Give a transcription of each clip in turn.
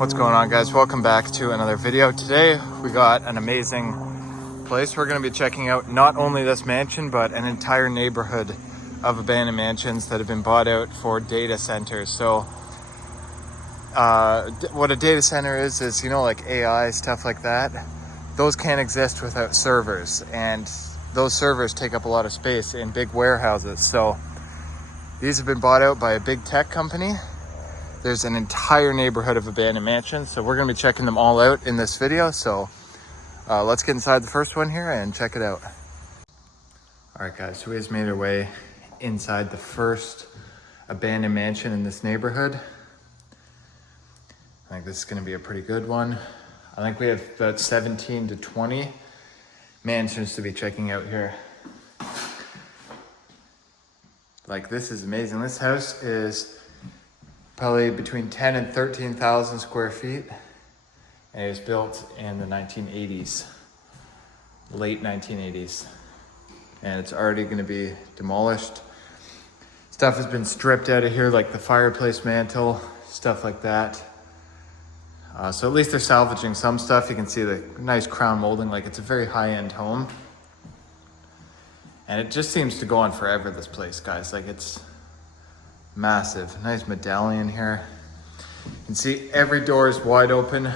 What's going on, guys? Welcome back to another video. Today we got an amazing place. We're going to be checking out not only this mansion but an entire neighborhood of abandoned mansions that have been bought out for data centers. So what a data center is, you know, like AI, stuff like that. Those can't exist without servers, and those servers take up a lot of space in big warehouses. So these have been bought out by a big tech company. There's an entire neighborhood of abandoned mansions, so we're going to be checking them all out in this video. So let's get inside the first one here and check it out. All right, guys, so we just made our way inside the first abandoned mansion in this neighborhood. I think this is going to be a pretty good one. I think we have about 17 to 20 mansions to be checking out here. Like, this is amazing. This house is probably between 10 and 13,000 square feet. And it was built in the 1980s, late 1980s. And it's already gonna be demolished. Stuff has been stripped out of here, like the fireplace mantle, stuff like that. So at least they're salvaging some stuff. You can see the nice crown molding, like it's a very high-end home. And it just seems to go on forever, this place, guys. Like, it's massive. Nice medallion here. You can see every door is wide open.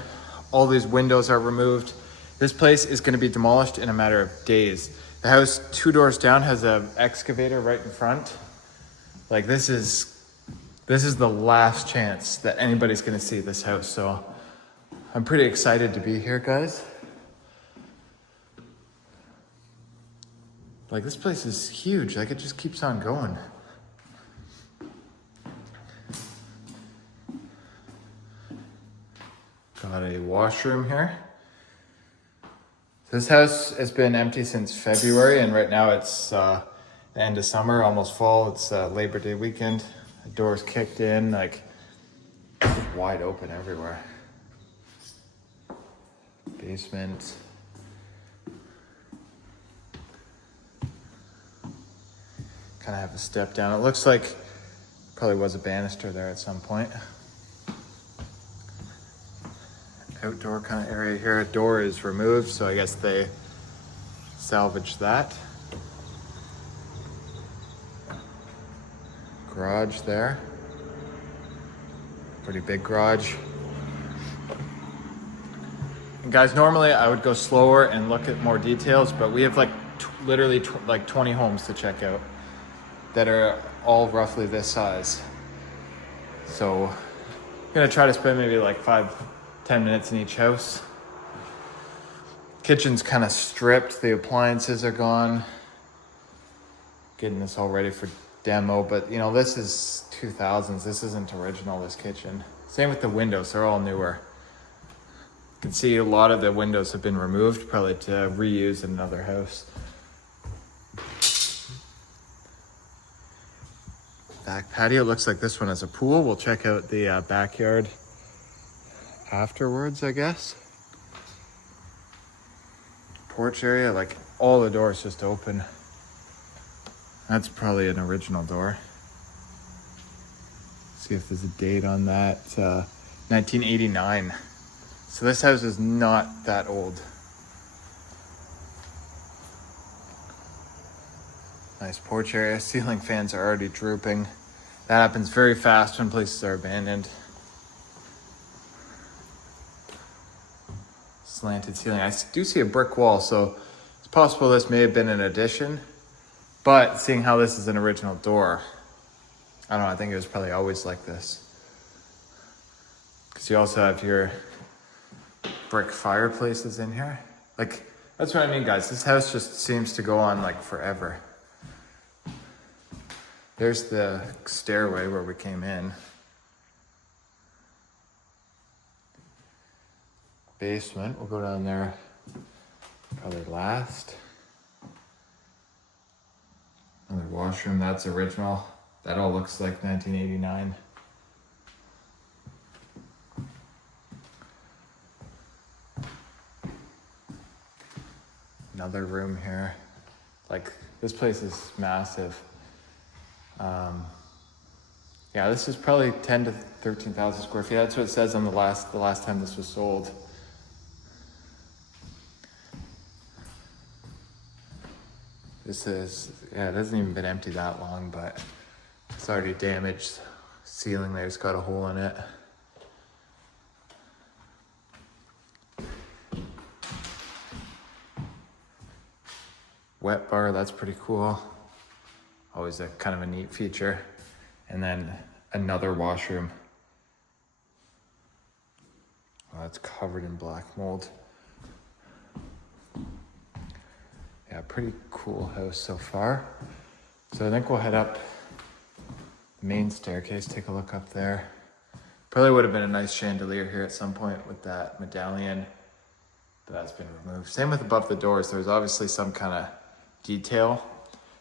All these windows are removed. This place is going to be demolished in a matter of days. The house 2 doors down has an excavator right in front. Like, this is the last chance that anybody's going to see this house. So I'm pretty excited to be here, guys. Like, this place is huge. Like, it just keeps on going. Got a washroom here. This house has been empty since February, and right now it's the end of summer, almost fall. It's Labor Day weekend. The door's kicked in, like, wide open everywhere. Basement. Kind of have a step down. It looks like probably was a banister there at some point. Outdoor kind of area here. A door is removed, so I guess they salvaged that. Garage there. Pretty big garage. And guys, normally I would go slower and look at more details, but we have like literally 20 homes to check out that are all roughly this size. So I'm gonna try to spend maybe like 5-10 minutes in each house. Kitchen's kind of stripped. The appliances are gone. Getting this all ready for demo, but you know, this is 2000s. This isn't original, this kitchen. Same with the windows, they're all newer. You can see a lot of the windows have been removed, probably to reuse in another house. Back patio, looks like this one has a pool. We'll check out the backyard afterwards, I guess. Porch area, like all the doors just open. That's probably an original door. See if there's a date on that. 1989. So this house is not that old. Nice porch area. Ceiling fans are already drooping. That happens very fast when places are abandoned. Slanted ceiling. I do see a brick wall, so it's possible this may have been an addition, but seeing how this is an original door, I don't know, I think it was probably always like this. Because you also have your brick fireplaces in here. Like, that's what I mean, guys. This house just seems to go on like forever. There's the stairway where we came in. Basement, we'll go down there probably last. Another washroom, that's original. That all looks like 1989. Another room here. Like, this place is massive. Yeah, this is probably 10 to 13,000 square feet. That's what it says on the last time this was sold. This is, yeah, it hasn't even been empty that long, but it's already damaged. Ceiling there's got a hole in it. Wet bar, that's pretty cool. Always a kind of a neat feature. And then another washroom. Well, that's covered in black mold. Yeah, pretty cool house so far. So I think we'll head up the main staircase, take a look up there. Probably would have been a nice chandelier here at some point with that medallion, but that's been removed. Same with above the doors. There's obviously some kind of detail.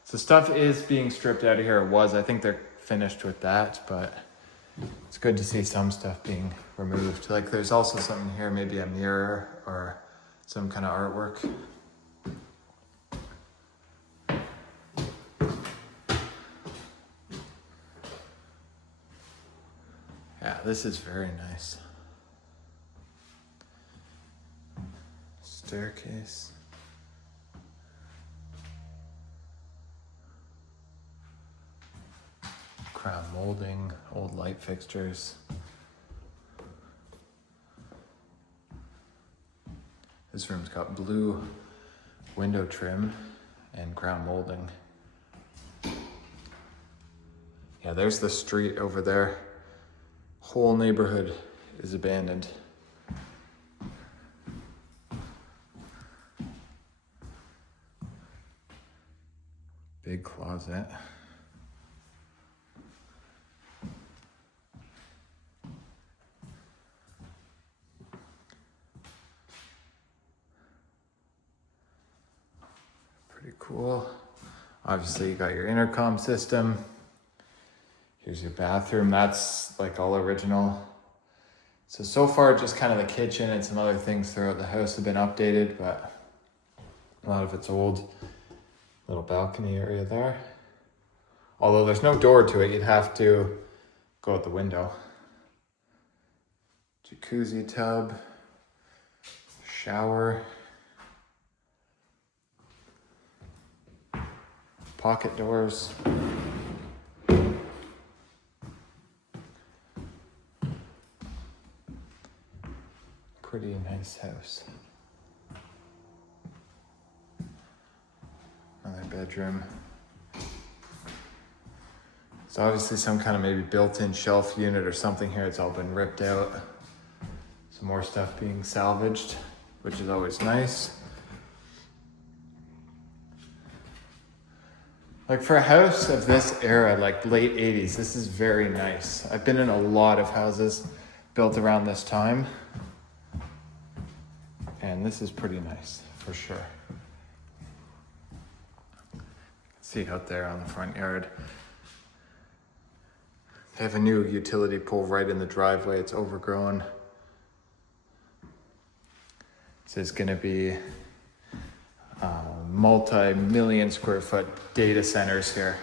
So stuff is being stripped out of here. It was, I think they're finished with that, but it's good to see some stuff being removed. Like there's also something here, maybe a mirror or some kind of artwork. Yeah, this is very nice. Staircase. Crown molding, old light fixtures. This room's got blue window trim and crown molding. Yeah, there's the street over there. Whole neighborhood is abandoned. Big closet. Pretty cool. Obviously you got your intercom system. Here's your bathroom. That's like all original. So far just kind of the kitchen and some other things throughout the house have been updated, but a lot of it's old. Little balcony area there. Although there's no door to it, you'd have to go out the window. Jacuzzi tub, shower, pocket doors. Pretty nice house. Another bedroom. It's obviously some kind of maybe built-in shelf unit or something here. It's all been ripped out. Some more stuff being salvaged, which is always nice. Like for a house of this era, like late 80s, this is very nice. I've been in a lot of houses built around this time. And this is pretty nice, for sure. See out there on the front yard. They have a new utility pole right in the driveway. It's overgrown. This is gonna be multi-million square foot data centers here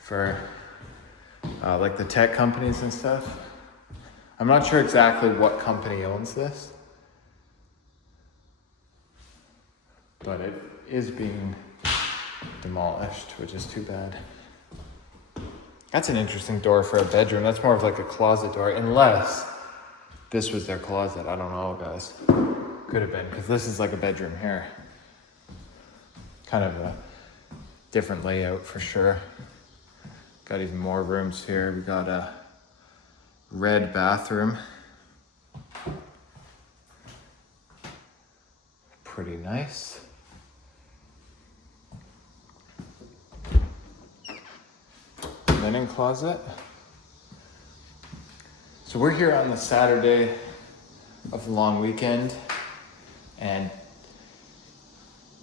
for like the tech companies and stuff. I'm not sure exactly what company owns this, but it is being demolished, which is too bad. That's an interesting door for a bedroom. That's more of like a closet door, unless this was their closet. I don't know, guys. Could have been, because this is like a bedroom here. Kind of a different layout for sure. Got even more rooms here. We got a red bathroom. Pretty nice. Linen closet. So we're here on the Saturday of the long weekend, and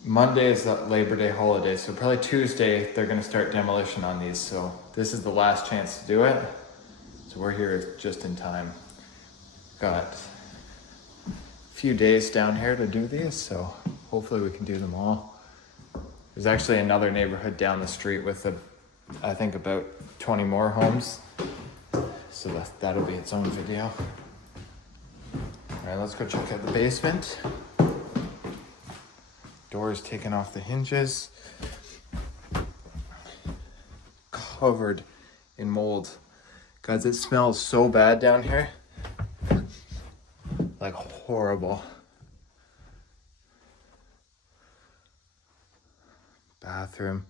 Monday is the Labor Day holiday, so probably Tuesday they're gonna start demolition on these. So this is the last chance to do it. So we're here just in time. Got a few days down here to do these, so hopefully we can do them all. There's actually another neighborhood down the street with I think about 20 more homes. So that'll be its own video. All right, let's go check out the basement. Doors taken off the hinges. Covered in mold. Guys, it smells so bad down here. Like horrible. Bathroom.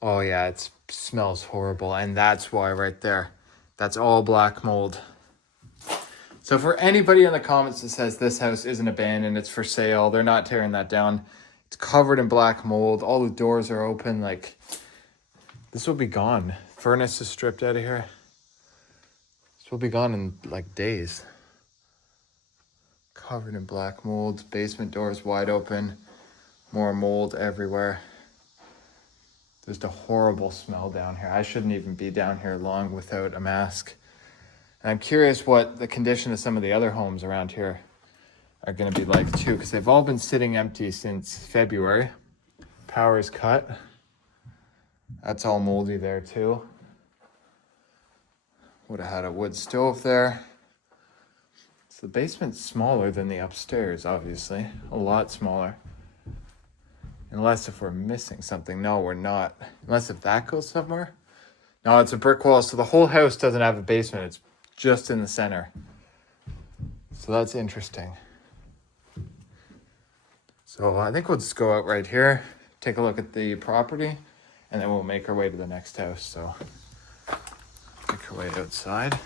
Oh yeah, it smells horrible. And that's why right there. That's all black mold. So for anybody in the comments that says this house isn't abandoned, it's for sale, they're not tearing that down. It's covered in black mold. All the doors are open. Like, this will be gone. Furnace is stripped out of here. This will be gone in like days. Covered in black mold. Basement doors wide open. More mold everywhere. There's a horrible smell down here. I shouldn't even be down here long without a mask. And I'm curious what the condition of some of the other homes around here are going to be like too, because they've all been sitting empty since February. Power is cut. That's all moldy there too. Would have had a wood stove there. So the basement's smaller than the upstairs, obviously. A lot smaller. Unless if we're missing something. No, we're not. Unless if that goes somewhere. No, it's a brick wall. So the whole house doesn't have a basement. It's just in the center. So that's interesting. So I think we'll just go out right here, take a look at the property, and then we'll make our way to the next house. So make our way outside.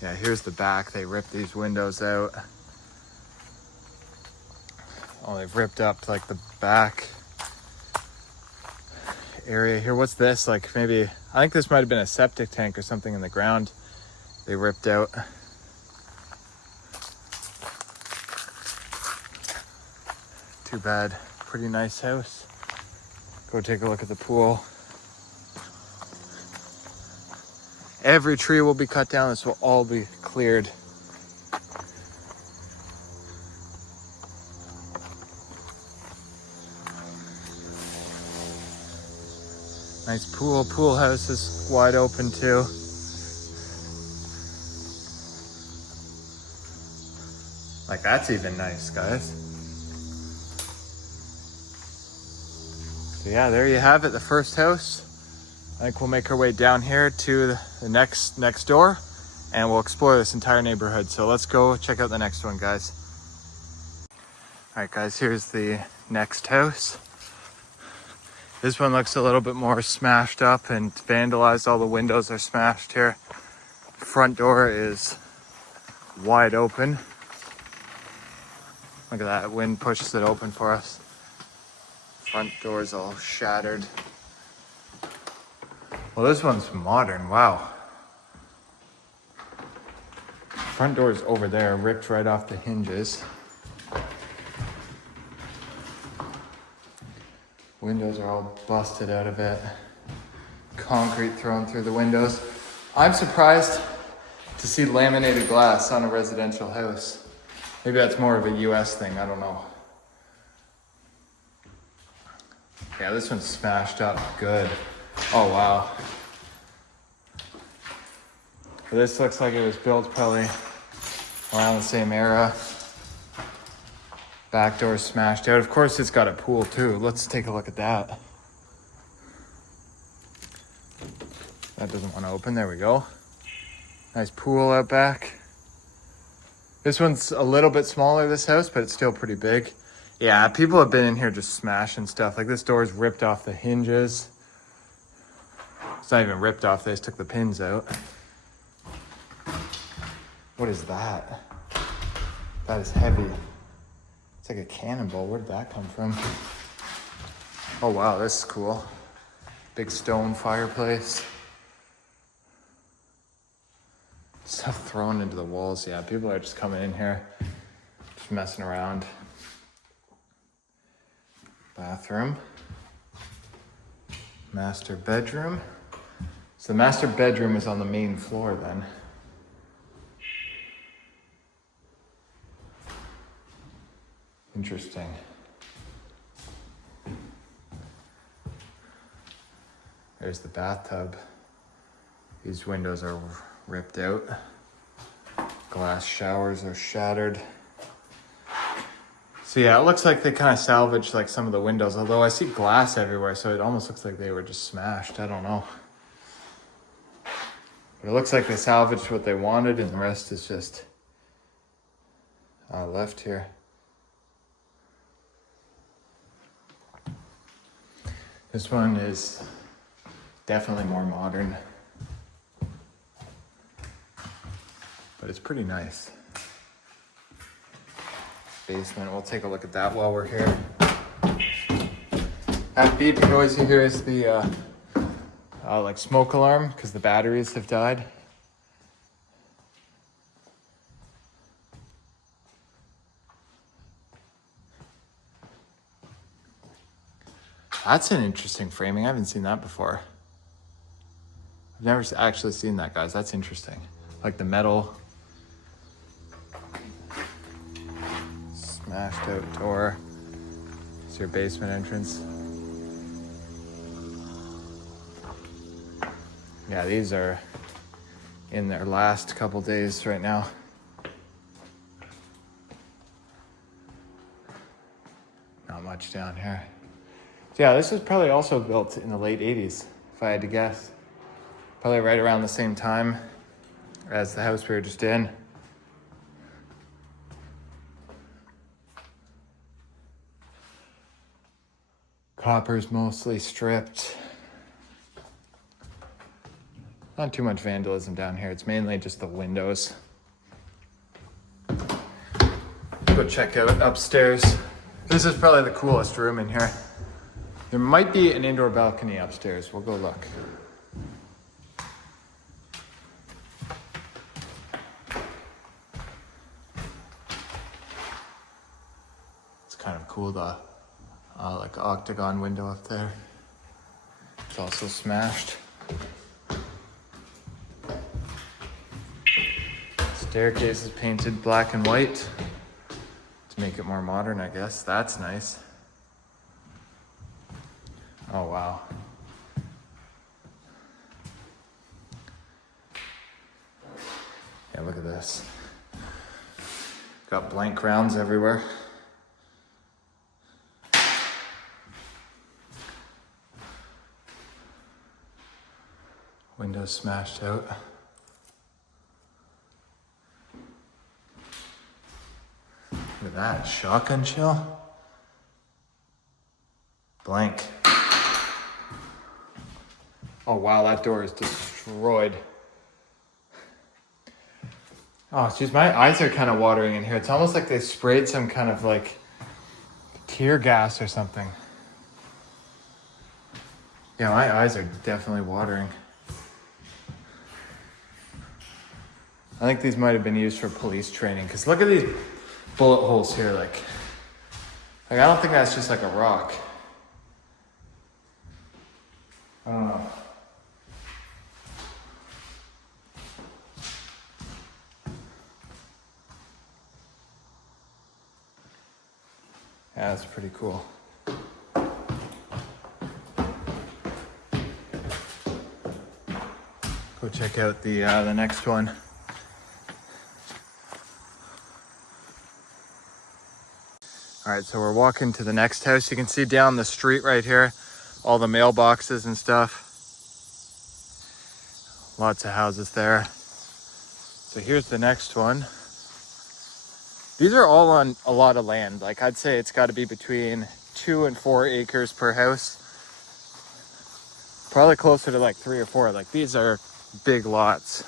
Yeah, here's the back. They ripped these windows out. Oh, they've ripped up like the back area here. What's this? Like maybe, I think this might have been a septic tank or something in the ground they ripped out. Too bad. Pretty nice house. Go take a look at the pool. Every tree will be cut down. This will all be cleared. Nice pool. Pool house is wide open too. Like that's even nice, guys. So yeah, there you have it, the first house. I think we'll make our way down here to the next door and we'll explore this entire neighborhood. So let's go check out the next one, guys. All right, guys, here's the next house. This one looks a little bit more smashed up and vandalized. All the windows are smashed here. Front door is wide open. Look at that, wind pushes it open for us. Front door's all shattered. Well, this one's modern, wow. Front door's over there, ripped right off the hinges. Windows are all busted out of it. Concrete thrown through the windows. I'm surprised to see laminated glass on a residential house. Maybe that's more of a US thing, I don't know. Yeah, this one's smashed up good. Oh, wow. Well, this looks like it was built probably around the same era. Back door smashed out. Of course, it's got a pool too. Let's take a look at that. That doesn't want to open. There we go. Nice pool out back. This one's a little bit smaller, this house, but it's still pretty big. Yeah, people have been in here just smashing stuff. Like this door's ripped off the hinges. It's not even ripped off, they just took the pins out. What is that? That is heavy. It's like a cannonball. Where did that come from? Oh wow, this is cool. Big stone fireplace. Stuff thrown into the walls. Yeah, people are just coming in here, just messing around. Bathroom. Master bedroom. So the master bedroom is on the main floor then. Interesting. There's the bathtub. These windows are ripped out. Glass showers are shattered. So yeah, it looks like they kind of salvaged like some of the windows, although I see glass everywhere, so it almost looks like they were just smashed. I don't know. But it looks like they salvaged what they wanted and the rest is just left here. This one is definitely more modern, but it's pretty nice. Basement, we'll take a look at that while we're here. That beeping noise you hear is the like smoke alarm because the batteries have died. That's an interesting framing. I haven't seen that before. I've never actually seen that, guys. That's interesting. Like the metal. Smashed out door. It's your basement entrance. Yeah, these are in their last couple days right now. Not much down here. So yeah, this was probably also built in the late 80s, if I had to guess. Probably right around the same time as the house we were just in. Copper's mostly stripped. Not too much vandalism down here. It's mainly just the windows. Go check out upstairs. This is probably the coolest room in here. There might be an indoor balcony upstairs. We'll go look. It's kind of cool, the like octagon window up there. It's also smashed. Staircase is painted black and white to make it more modern, I guess. That's nice. Oh, wow. Yeah, look at this. Got blank grounds everywhere. Windows smashed out. Look at that, shotgun shell. Blank. Oh wow, that door is destroyed. Oh, geez, my eyes are kind of watering in here. It's almost like they sprayed some kind of like tear gas or something. Yeah, my eyes are definitely watering. I think these might have been used for police training, because look at these bullet holes here. Like I don't think that's just like a rock. I don't know. Yeah, that's pretty cool. Go check out the next one. All right, so we're walking to the next house. You can see down the street right here, all the mailboxes and stuff. Lots of houses there. So here's the next one. These are all on a lot of land. Like I'd say it's got to be between 2 and 4 acres per house. Probably closer to like 3 or 4. Like these are big lots.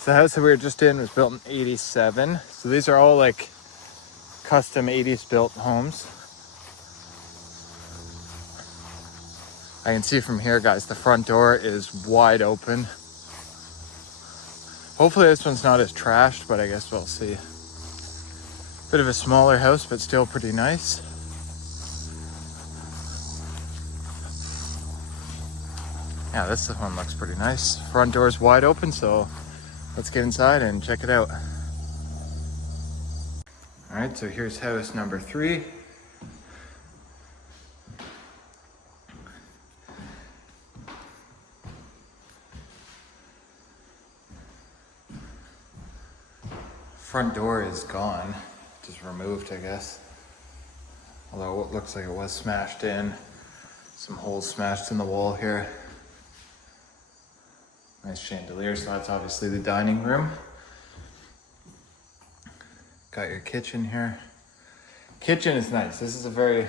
So the house that we were just in was built in 87. So these are all like custom 80s built homes. I can see from here, guys, the front door is wide open. Hopefully this one's not as trashed, but I guess we'll see. Bit of a smaller house, but still pretty nice. Yeah, this one looks pretty nice. Front door's wide open, so let's get inside and check it out. All right, so here's house number 3. Front door is gone, just removed, I guess. Although it looks like it was smashed in. Some holes smashed in the wall here. Nice chandelier, so that's obviously the dining room. Got your kitchen here. Kitchen is nice. This is a very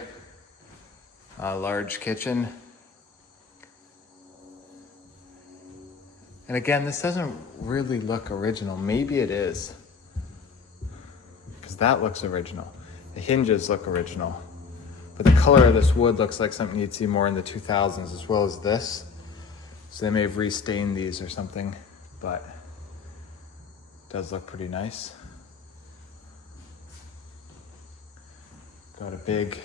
large kitchen. And again, this doesn't really look original. Maybe it is. Because that looks original. The hinges look original. But the color of this wood looks like something you'd see more in the 2000s as well as this. So they may have restained these or something, but it does look pretty nice. Got a big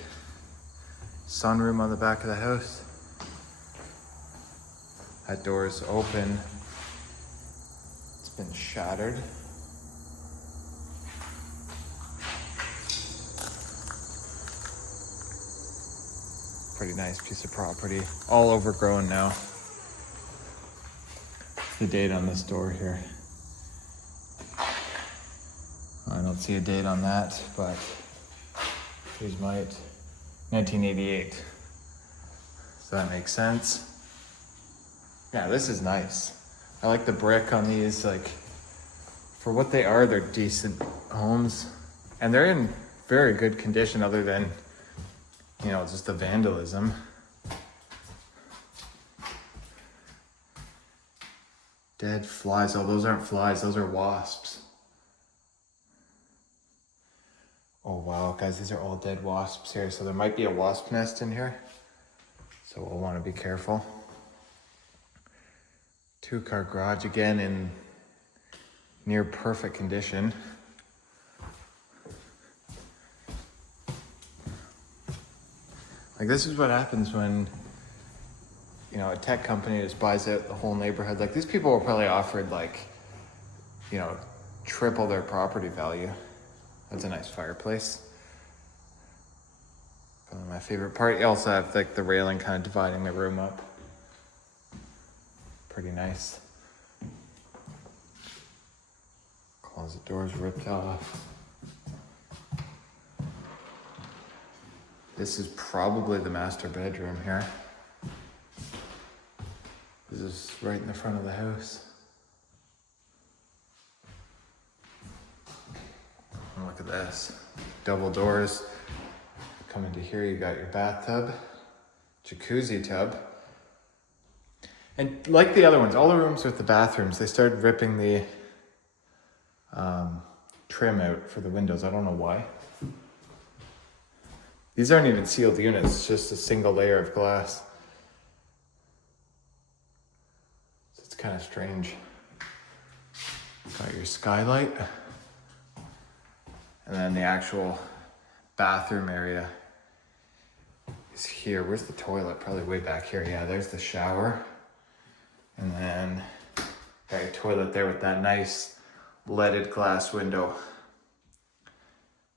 sunroom on the back of the house. That door is open. It's been shattered. Pretty nice piece of property. All overgrown now. What's the date on this door here? I don't see a date on that, but these might. 1988. So that makes sense. Yeah, this is nice. I like the brick on these. Like, for what they are, they're decent homes. And they're in very good condition other than, you know, just the vandalism. Dead flies. Oh, those aren't flies. Those are wasps. Oh, wow, guys, these are all dead wasps here. So there might be a wasp nest in here. So we'll want to be careful. 2-car garage, again, in near perfect condition. Like, this is what happens when, you know, a tech company just buys out the whole neighborhood. Like, these people were probably offered, like, you know, triple their property value. That's a nice fireplace. Probably my favorite part. You also have, like, the railing kind of dividing the room up. Pretty nice. Closet doors ripped off. This is probably the master bedroom here. This is right in the front of the house. And look at this. Double doors. Come into here, you got your bathtub, jacuzzi tub. And like the other ones, all the rooms with the bathrooms, they started ripping the trim out for the windows. I don't know why. These aren't even sealed units, it's just a single layer of glass. So it's kind of strange. Got your skylight. And then the actual bathroom area is here. Where's the toilet? Probably way back here. Yeah, there's the shower. And then got your toilet there with that nice leaded glass window.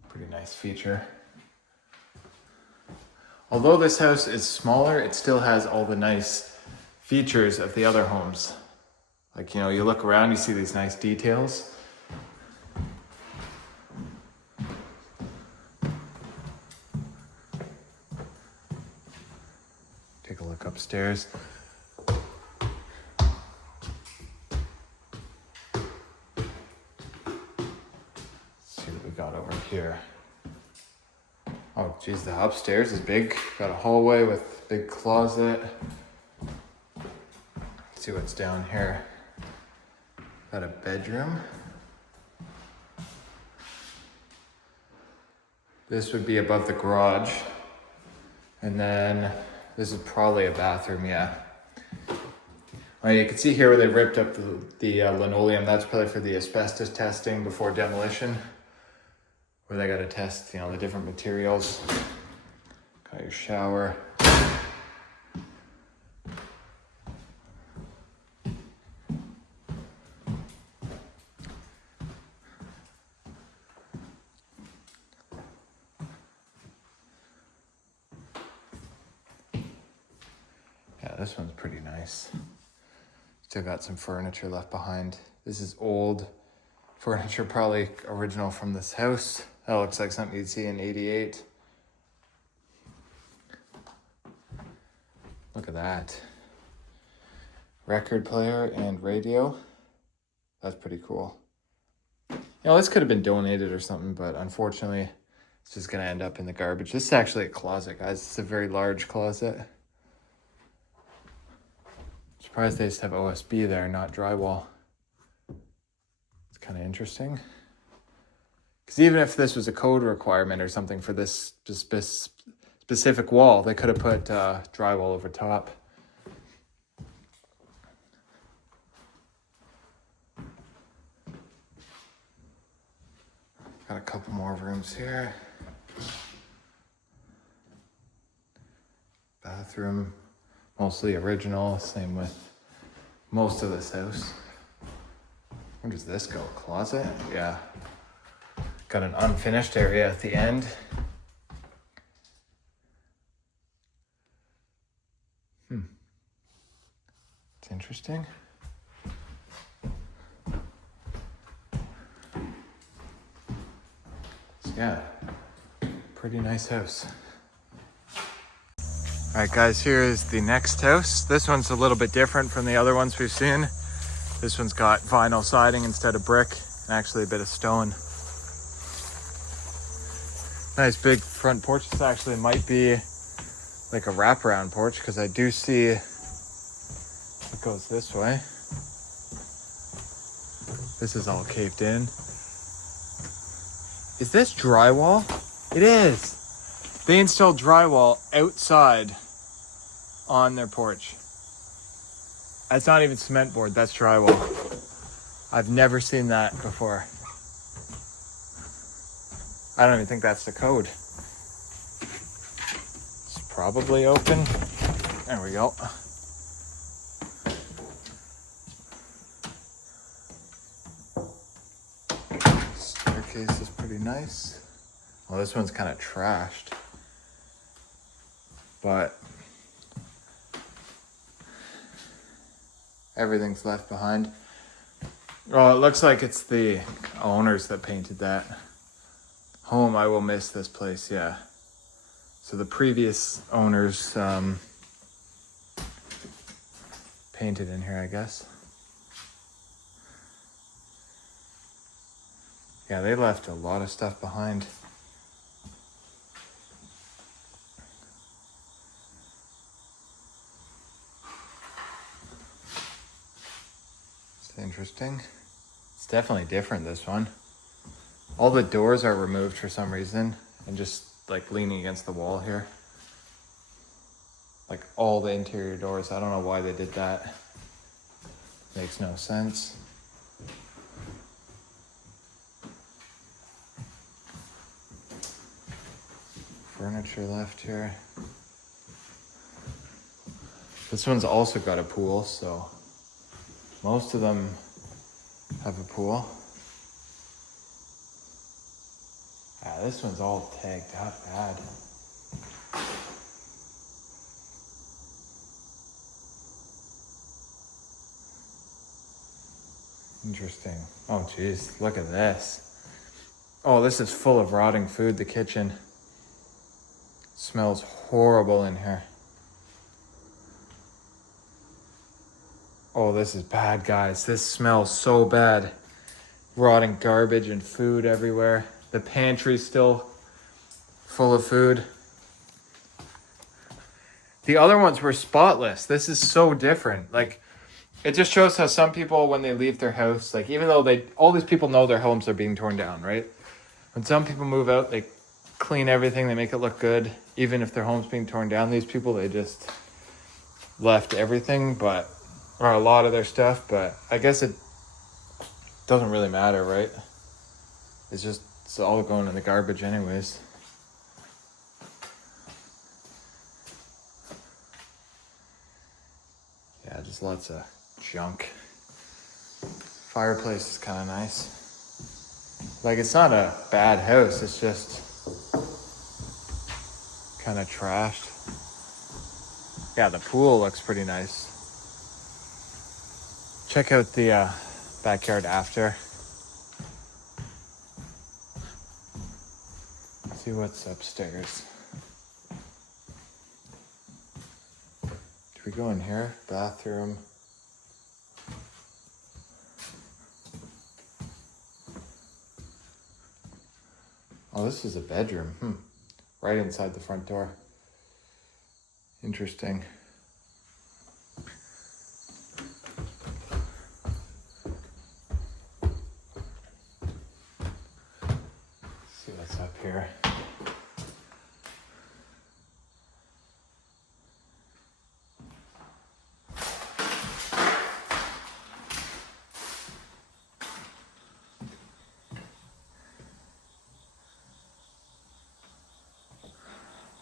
Pretty nice feature. Although this house is smaller, it still has all the nice features of the other homes. Like, you know, you look around, you see these nice details. Take a look upstairs. Got over here. Oh geez, the upstairs is big. Got a hallway with big closet. Let's see what's down here. Got a bedroom. This would be above the garage. And then this is probably a bathroom, yeah. Well, you can see here where they ripped up the linoleum. That's probably for the asbestos testing before demolition. Where they got to test, you know, the different materials. Got your shower. Yeah, this one's pretty nice. Still got some furniture left behind. This is old Furniture probably original from this house. That looks like something you'd see in 88. Look at that. Record player and radio. That's pretty cool. You know, this could have been donated or something, but unfortunately, it's just gonna end up in the garbage. This is actually a closet, guys. It's a very large closet. Surprised they just have OSB there, not drywall. It's kind of interesting. Because even if this was a code requirement or something for this specific wall, they could have put drywall over top. Got a couple more rooms here. Bathroom, mostly original, same with most of this house. Where does this go? Closet? Yeah. Got an unfinished area at the end. It's interesting. Yeah, pretty nice house. All right, guys, here is the next house. This one's a little bit different from the other ones we've seen. This one's got vinyl siding instead of brick, and actually a bit of stone. Nice big front porch. This actually might be like a wraparound porch because I do see it goes this way. This is all caved in. Is this drywall? It is. They installed drywall outside on their porch. That's not even cement board, that's drywall. I've never seen that before. I don't even think that's the code. It's probably open. There we go. Staircase is pretty nice. Well, this one's kind of trashed, but everything's left behind. Well, it looks like it's the owners that painted that. Home, I will miss this place, yeah. So the previous owners painted in here, I guess. Yeah, they left a lot of stuff behind. It's interesting. It's definitely different, this one. All the doors are removed for some reason and just like leaning against the wall here. Like all the interior doors. I don't know why they did that. Makes no sense. Furniture left here. This one's also got a pool, so most of them have a pool. Ah, this one's all tagged up bad. Interesting. Oh geez, look at this. Oh, this is full of rotting food, the kitchen. Smells horrible in here. Oh, this is bad, guys. This smells so bad. Rotting garbage and food everywhere. The pantry's still full of food. The other ones were spotless. This is so different. Like, it just shows how some people, when they leave their house, like, even though all these people know their homes are being torn down, right? When some people move out, they clean everything, they make it look good. Even if their home's being torn down, these people, they just left everything, or a lot of their stuff, but I guess it doesn't really matter, right? It's all going in the garbage anyways. Yeah, just lots of junk. Fireplace is kind of nice. Like, it's not a bad house, it's just kind of trashed. Yeah, the pool looks pretty nice. Check out the backyard after. see what's upstairs. Do we go in here? Bathroom. Oh, this is a bedroom. Right inside the front door. Interesting. See what's up here.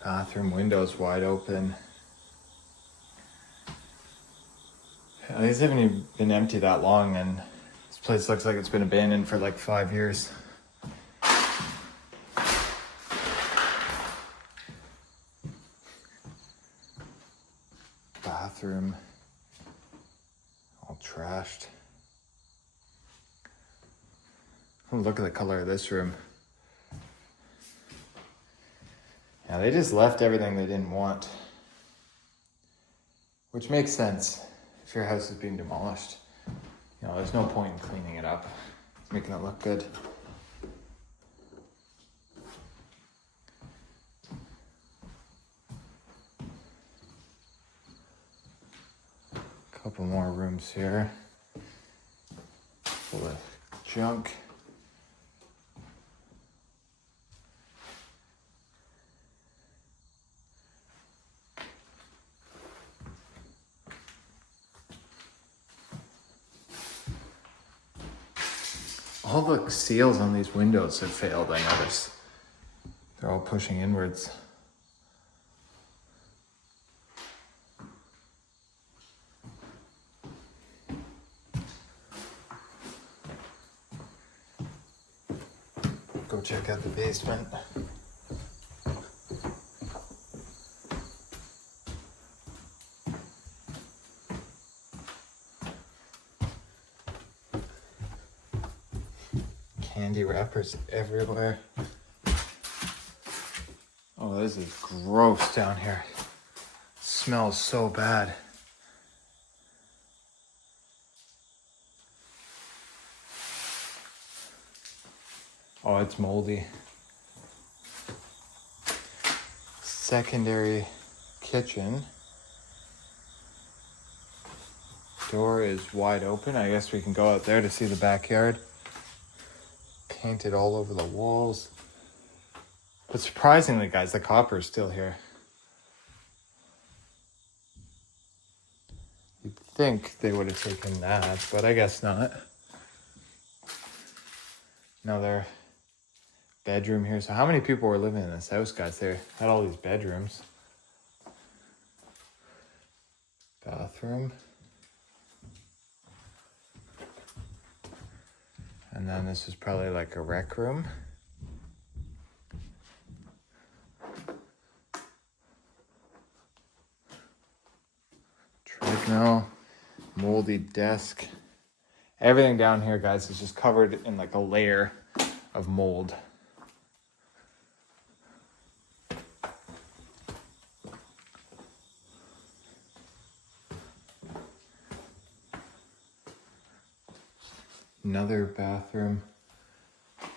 Bathroom windows wide open. These haven't even been empty that long, and this place looks like it's been abandoned for like 5 years. Bathroom, all trashed. Oh, look at the color of this room. Yeah, they just left everything they didn't want. Which makes sense if your house is being demolished. You know, there's no point in cleaning it up. It's making it look good. Couple more rooms here. Full of junk. All the seals on these windows have failed, I notice. They're all pushing inwards. Go check out the basement. Candy wrappers everywhere. Oh, this is gross down here. It smells so bad. Oh, it's moldy. Secondary kitchen. Door is wide open. I guess we can go out there to see the backyard. Painted all over the walls. But surprisingly, guys, the copper is still here. You'd think they would have taken that, but I guess not. Another bedroom here. So how many people were living in this house, guys? They had all these bedrooms. Bathroom. And then this is probably like a rec room. Treadmill, moldy desk. Everything down here, guys, is just covered in like a layer of mold. Another bathroom.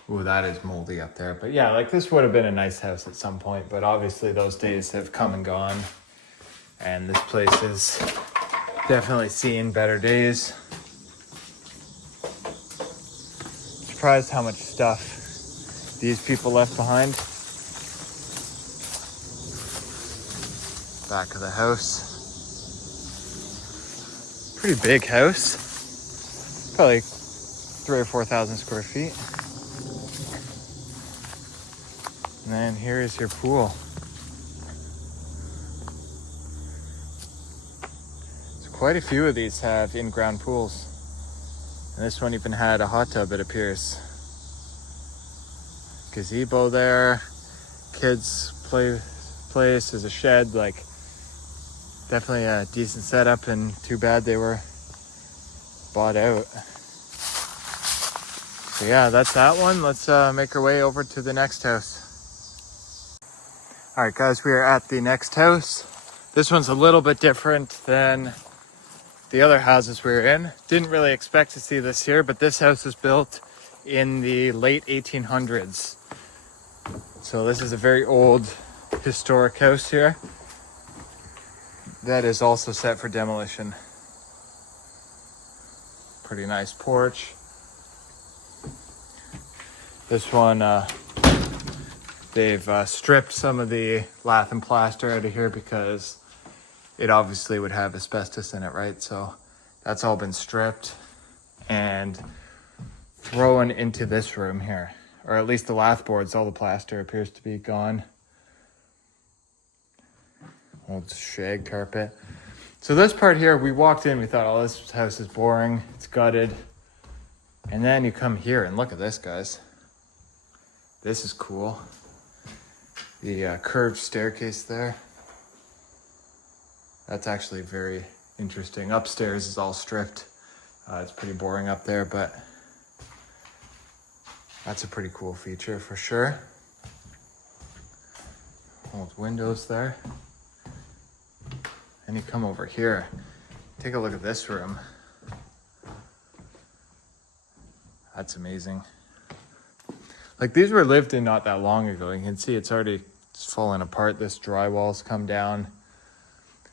Ooh, that is moldy up there. But yeah, like this would have been a nice house at some point, but obviously those days have come and gone. And this place is definitely seeing better days. Surprised how much stuff these people left behind. Back of the house. Pretty big house. Probably 3,000 or 4,000 square feet. And then here is your pool. So quite a few of these have in-ground pools. And this one even had a hot tub, it appears. Gazebo there. Kids place is a shed. Like, definitely a decent setup, and too bad they were bought out. So yeah, that's that one. Let's make our way over to the next house. All right, guys, we are at the next house. This one's a little bit different than the other houses we were in. Didn't really expect to see this here, but this house was built in the late 1800s. So this is a very old historic house here that is also set for demolition. Pretty nice porch. This one, they've stripped some of the lath and plaster out of here because it obviously would have asbestos in it, right? So that's all been stripped and thrown into this room here, or at least the lath boards. All the plaster appears to be gone. Old shag carpet. So this part here, we walked in, we thought, oh, this house is boring, it's gutted. And then you come here and look at this, guys. This is cool. The curved staircase there. That's actually very interesting. Upstairs is all stripped. It's pretty boring up there, but that's a pretty cool feature for sure. Old windows there. And you come over here, take a look at this room. That's amazing. Like, these were lived in not that long ago. You can see it's already fallen apart. This drywall's come down.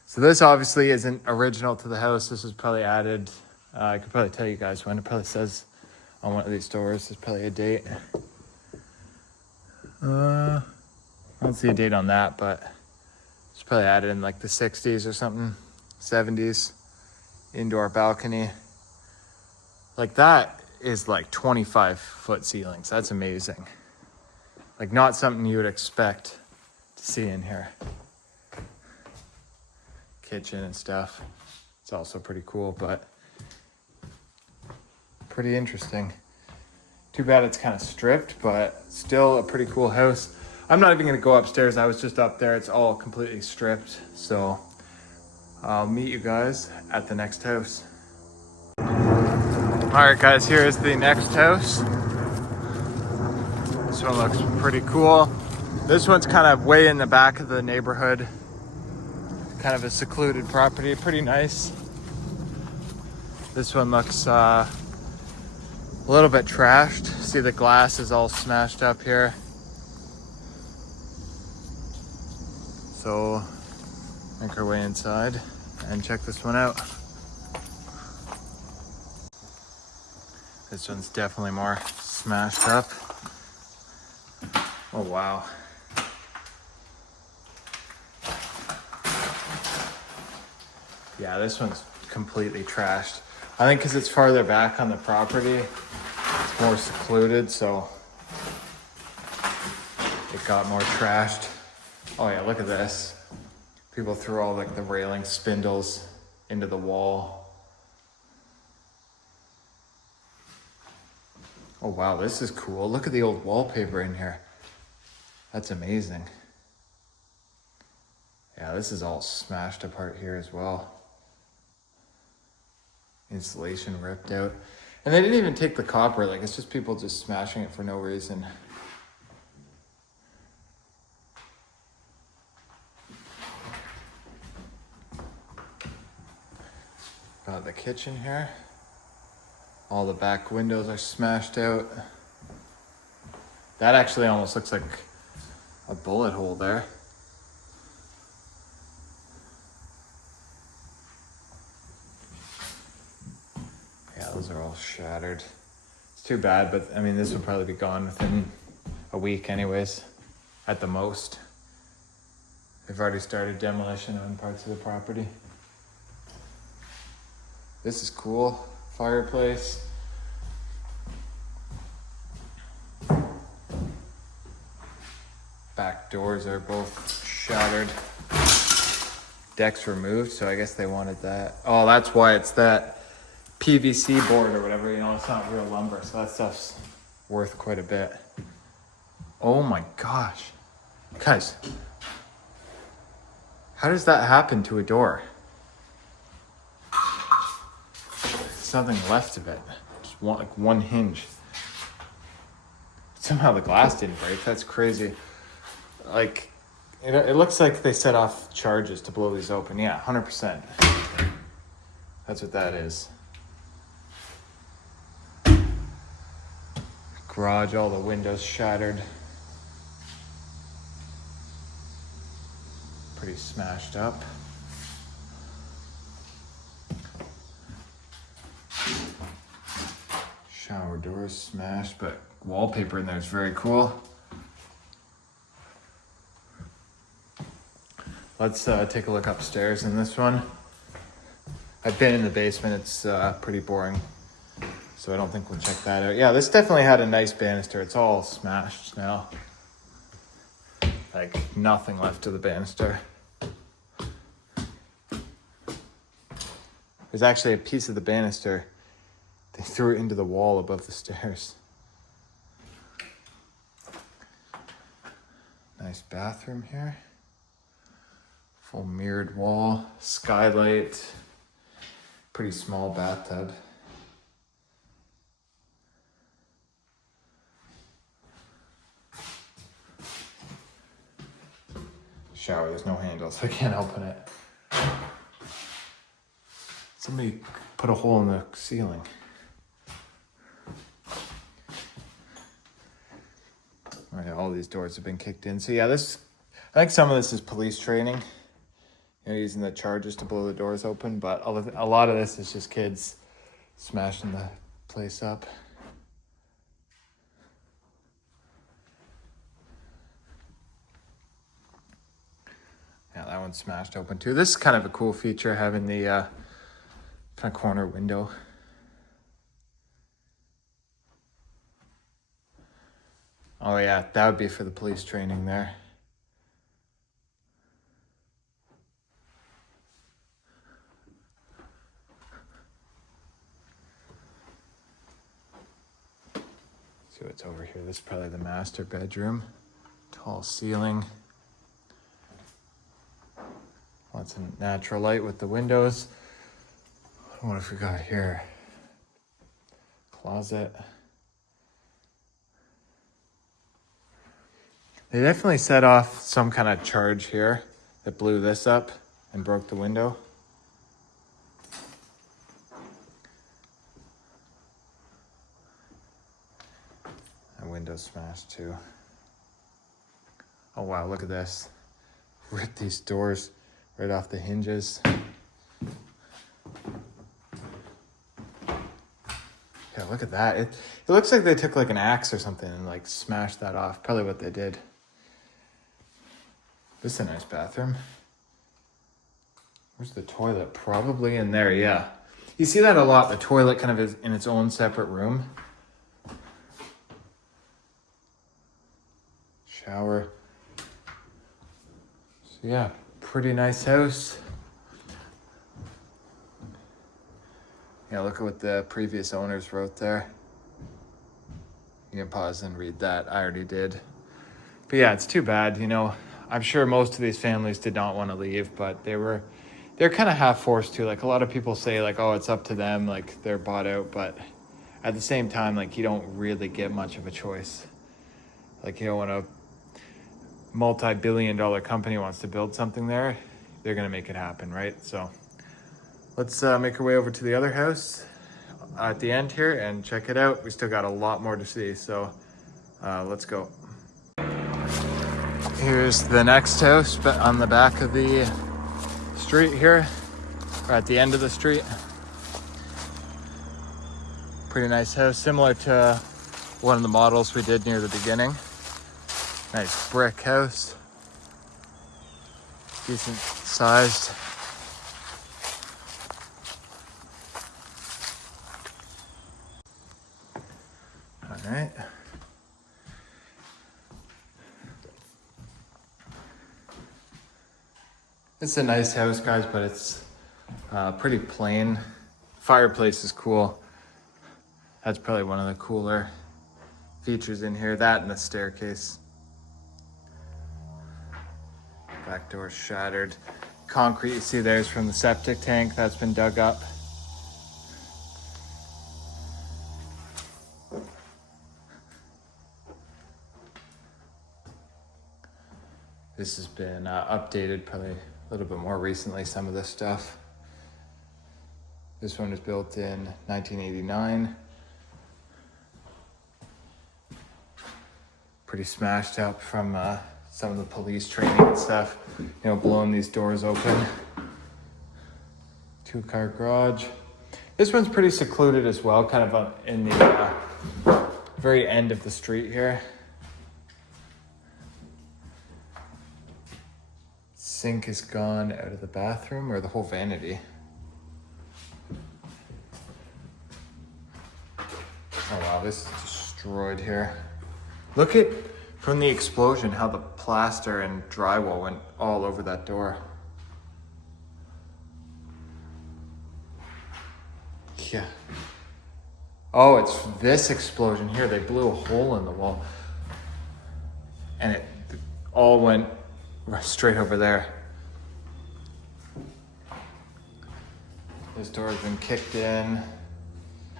So this obviously isn't original to the house. This was probably added. I could probably tell you guys when. It probably says on one of these doors. There's probably a date. I don't see a date on that, but it's probably added in like the 60s or something, 70s. Indoor balcony. Like, that is like 25-foot ceilings. That's amazing. Like, not something you would expect to see in here. Kitchen and stuff. It's also pretty cool, but pretty interesting. Too bad it's kind of stripped, but still a pretty cool house. I'm not even gonna go upstairs. I was just up there. It's all completely stripped. So I'll meet you guys at the next house. All right, guys, here is the next house. This one looks pretty cool. This one's kind of way in the back of the neighborhood. Kind of a secluded property, pretty nice. This one looks a little bit trashed. See, the glass is all smashed up here. So make our way inside and check this one out. This one's definitely more smashed up. Oh, wow. Yeah, this one's completely trashed. I think because it's farther back on the property, it's more secluded, so it got more trashed. Oh yeah, look at this. People threw all like the railing spindles into the wall. Oh wow, this is cool. Look at the old wallpaper in here. That's amazing. Yeah, this is all smashed apart here as well. Insulation ripped out. And they didn't even take the copper, like it's just people just smashing it for no reason. Got the kitchen here. All the back windows are smashed out. That actually almost looks like a bullet hole there. Yeah, those are all shattered. It's too bad, but I mean, this will probably be gone within a week anyways, at the most. They've already started demolition on parts of the property. This is cool. Fireplace. Back doors are both shattered. Decks removed, so I guess they wanted that. Oh, that's why it's that PVC board or whatever, you know, it's not real lumber, so that stuff's worth quite a bit. Oh my gosh. Guys, how does that happen to a door? There's nothing left of it. Just one hinge. Somehow the glass didn't break. That's crazy. Like, It looks like they set off charges to blow these open. Yeah, 100%. That's what that is. Garage, all the windows shattered. Pretty smashed up. Shower doors smashed, but wallpaper in there is very cool. Let's take a look upstairs in this one. I've been in the basement. It's pretty boring, so I don't think we'll check that out. Yeah, this definitely had a nice banister. It's all smashed now. Like nothing left of the banister. There's actually a piece of the banister. They threw it into the wall above the stairs. Nice bathroom here. Full mirrored wall, skylight, pretty small bathtub. Shower, there's no handle, so I can't open it. Somebody put a hole in the ceiling. Oh yeah, all these doors have been kicked in. So yeah, I think some of this is police training. You know, using the charges to blow the doors open, but a lot of this is just kids smashing the place up. Yeah, that one's smashed open too. This is kind of a cool feature, having the kind of corner window. Oh yeah, that would be for the police training there. See what's over here. This is probably the master bedroom. Tall ceiling. Lots of natural light with the windows. What have we got here? Closet. They definitely set off some kind of charge here that blew this up and broke the window. That window's smashed too. Oh wow, look at this. Ripped these doors right off the hinges. Yeah, look at that. It looks like they took like an axe or something and like smashed that off. Probably what they did. This is a nice bathroom. Where's the toilet? Probably in there, yeah. You see that a lot. The toilet kind of is in its own separate room. Shower. So yeah, pretty nice house. Yeah, look at what the previous owners wrote there. You can pause and read that. I already did. But yeah, it's too bad, you know. I'm sure most of these families did not want to leave, but they're kind of half forced to. Like a lot of people say like, oh, it's up to them, like they're bought out, but at the same time, like you don't really get much of a choice. Like, you know, when a multi-billion-dollar company wants to build something there, they're going to make it happen, right? So let's make our way over to the other house at the end here and check it out. We still got a lot more to see, so let's go. Here's the next house, but on the back of the street here, or at the end of the street. Pretty nice house, similar to one of the models we did near the beginning. Nice brick house, decent sized. All right. It's a nice house, guys, but it's pretty plain. Fireplace is cool. That's probably one of the cooler features in here. That and the staircase. Back door shattered. Concrete you see there's from the septic tank that's been dug up. This has been updated probably a little bit more recently, some of this stuff. This one was built in 1989. Pretty smashed up from some of the police training and stuff. You know, blowing these doors open. 2-car garage. This one's pretty secluded as well, kind of in the very end of the street here. Sink is gone out of the bathroom, or the whole vanity. Oh wow, this is destroyed here. Look at, from the explosion, how the plaster and drywall went all over that door. Yeah. Oh, it's this explosion here. They blew a hole in the wall. And it all went straight over there. This door has been kicked in.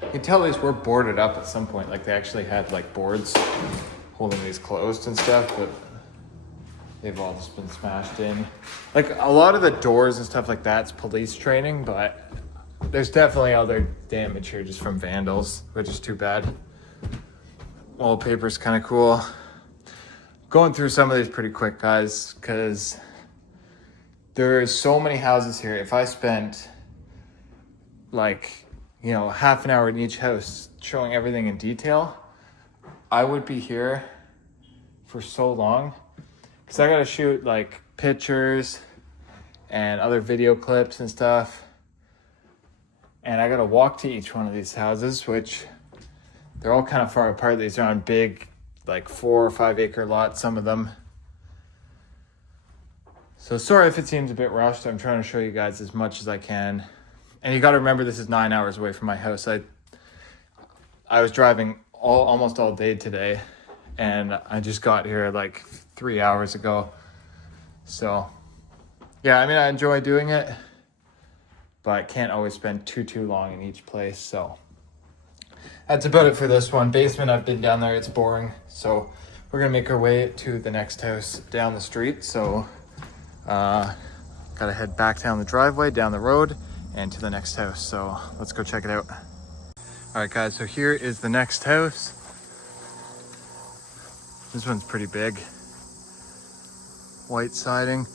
You can tell these were boarded up at some point. Like they actually had like boards holding these closed and stuff, but they've all just been smashed in. Like a lot of the doors and stuff like that's police training, but there's definitely other damage here just from vandals, which is too bad. Wallpaper's kind of cool. Going through some of these pretty quick, guys, because there's so many houses here. If I spent like, you know, half an hour in each house showing everything in detail, I would be here for so long, because I gotta shoot like pictures and other video clips and stuff, and I gotta walk to each one of these houses, which they're all kind of far apart. These are on big, like 4 or 5 acre lots, some of them. So sorry if it seems a bit rushed. I'm trying to show you guys as much as I can. And you got to remember, this is 9 hours away from my house. I was driving almost all day today, and I just got here like 3 hours ago. So yeah, I mean, I enjoy doing it, but I can't always spend too long in each place. So that's about it for this one. Basement, I've been down there, it's boring. So we're gonna make our way to the next house down the street. So gotta head back down the driveway, down the road, and to the next house. So let's go check it out. All right guys, so here is the next house. This one's pretty big. White siding.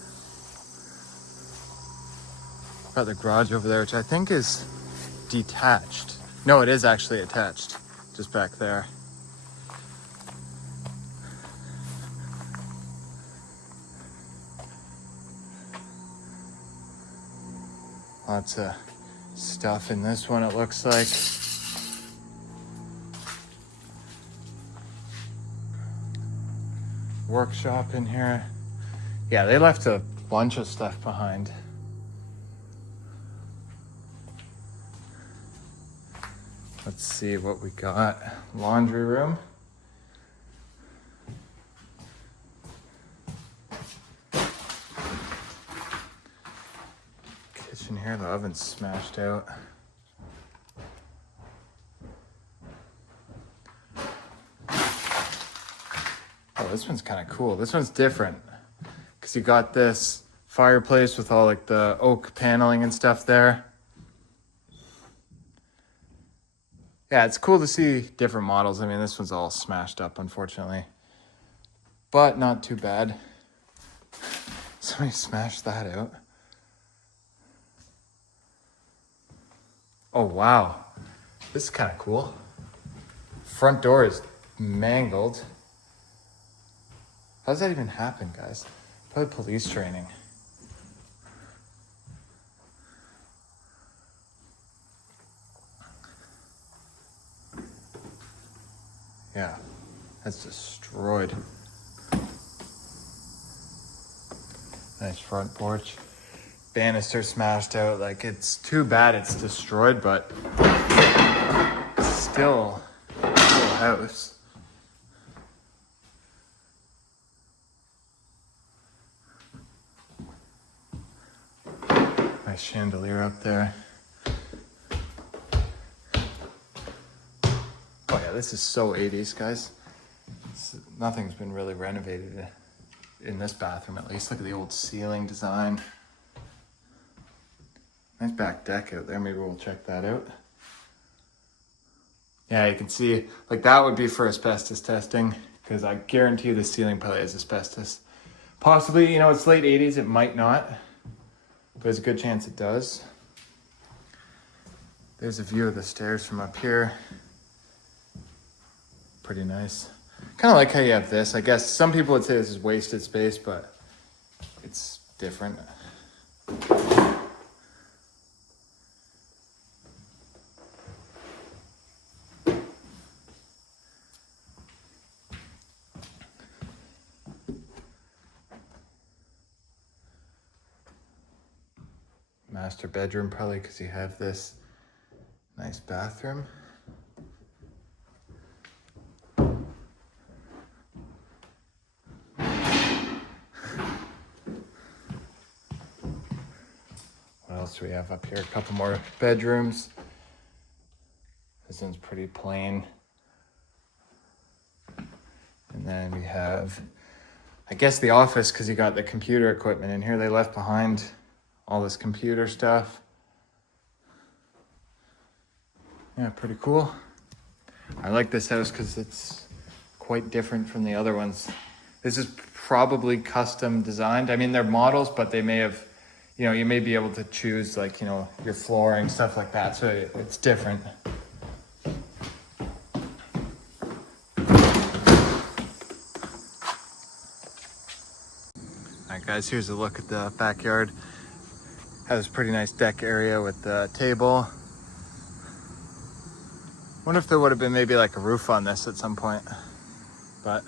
Got the garage over there, which I think is detached. No, it is actually attached, just back there. Lots of stuff in this one, it looks like. Workshop in here. Yeah, they left a bunch of stuff behind. Let's see what we got. Laundry room. Kitchen here, the oven's smashed out. Oh, this one's kind of cool. This one's different because you got this fireplace with all like the oak paneling and stuff there. Yeah, it's cool to see different models. I mean, this one's all smashed up, unfortunately, but not too bad. Somebody smashed that out. Oh, wow. This is kind of cool. Front door is mangled. How does that even happen, guys? Probably police training. Yeah, that's destroyed. Nice front porch. Banister smashed out. Like, it's too bad it's destroyed, but it's still a cool house. Nice chandelier up there. Oh yeah, this is so 80s, guys. Nothing's been really renovated in this bathroom at least. Look at the old ceiling design. Nice back deck out there. Maybe we'll check that out. Yeah, you can see, like that would be for asbestos testing, because I guarantee the ceiling probably has asbestos. Possibly, you know, it's late 80s, it might not, but there's a good chance it does. There's a view of the stairs from up here. Pretty nice. Kind of like how you have this. I guess some people would say this is wasted space, but it's different. Master bedroom, probably because you have this nice bathroom. What else do we have up here? A couple more bedrooms. This one's pretty plain. And then we have, I guess, the office, because you got the computer equipment in here. They left behind all this computer stuff. Yeah, pretty cool. I like this house because it's quite different from the other ones. This is probably custom designed. I mean, they're models, but they may have, you know, you may be able to choose, like, you know, your flooring, stuff like that. So it's different. All right, guys, here's a look at the backyard. Has a pretty nice deck area with the table. Wonder if there would have been maybe like a roof on this at some point, but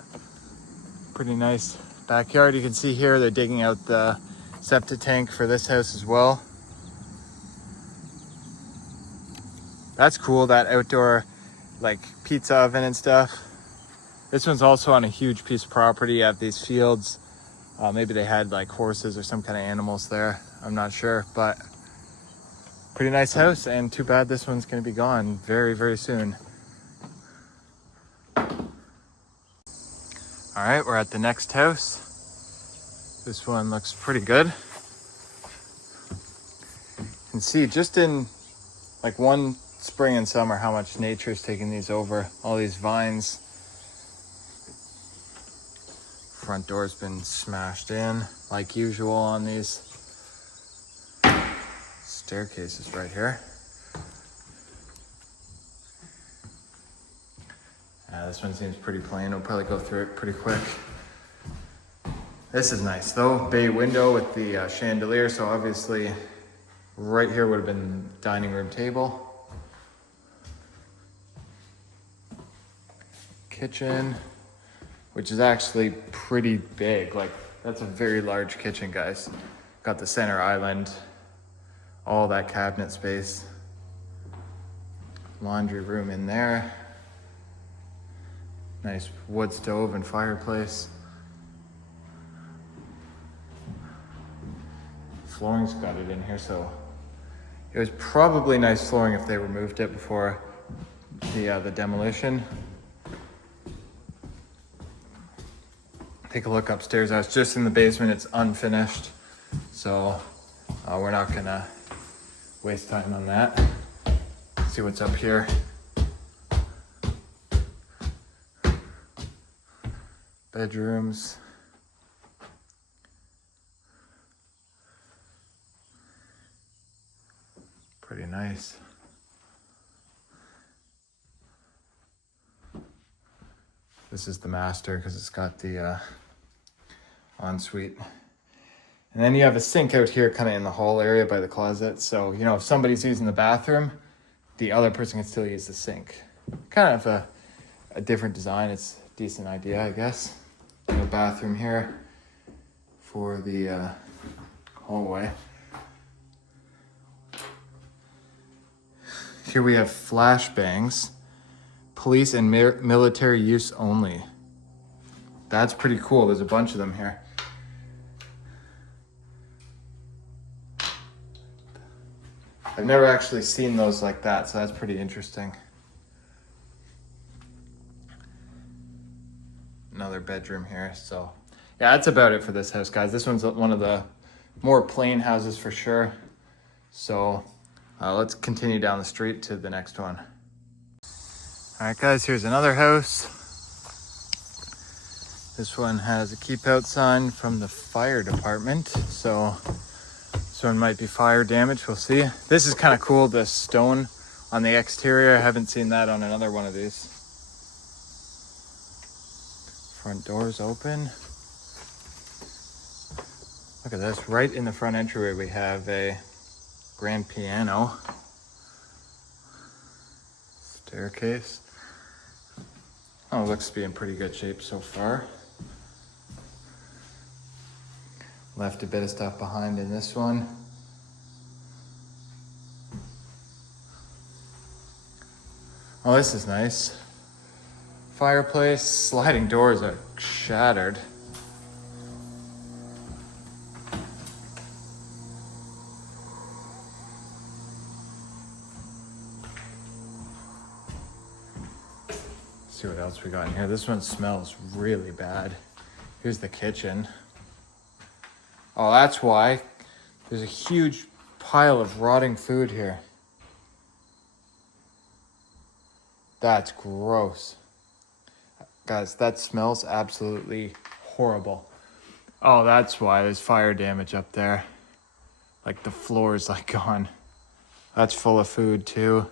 pretty nice backyard. You can see here they're digging out the septic tank for this house as well. That's cool, that outdoor like pizza oven and stuff. This one's also on a huge piece of property. You have these fields. Maybe they had like horses or some kind of animals there. I'm not sure, but pretty nice house, and too bad this one's gonna be gone very, very soon. All right, we're at the next house. This one looks pretty good. You can see just in like one spring and summer how much nature's taking these over. All these vines. Front door's been smashed in like usual on these. Staircase is right here. This one seems pretty plain. We'll probably go through it pretty quick. This is nice though. Bay window with the chandelier. So obviously right here would have been dining room table. Kitchen, which is actually pretty big. Like that's a very large kitchen, guys. Got the center island. All that cabinet space. Laundry room in there. Nice wood stove and fireplace. Flooring's got it in here, so it was probably nice flooring if they removed it before the demolition. Take a look upstairs. I was just in the basement. It's unfinished, so we're not gonna waste time on that. See what's up here. Bedrooms. Pretty nice. This is the master because it's got the ensuite. And then you have a sink out here kind of in the hall area by the closet. So, you know, if somebody's using the bathroom, the other person can still use the sink. Kind of a different design. It's a decent idea, I guess. A bathroom here for the hallway. Here we have flashbangs. Police and military use only. That's pretty cool. There's a bunch of them here. I've never actually seen those like that, so that's pretty interesting. Another bedroom here. So Yeah, that's about it for this house, guys. This one's one of the more plain houses for sure. So let's continue down the street to the next one. All right, guys, here's another house. This one has a keep out sign from the fire department. So this one might be fire damage, we'll see. This is kind of cool, the stone on the exterior. I haven't seen that on another one of these. Front door's open. Look at this, right in the front entryway we have a grand piano. Staircase. Oh, it looks to be in pretty good shape so far. Left a bit of stuff behind in this one. Oh, this is nice. Fireplace, sliding doors are shattered. See what else we got in here. This one smells really bad. Here's the kitchen. Oh, that's why. There's a huge pile of rotting food here. That's gross. Guys, that smells absolutely horrible. Oh, that's why there's fire damage up there. Like the floor is like gone. That's full of food too.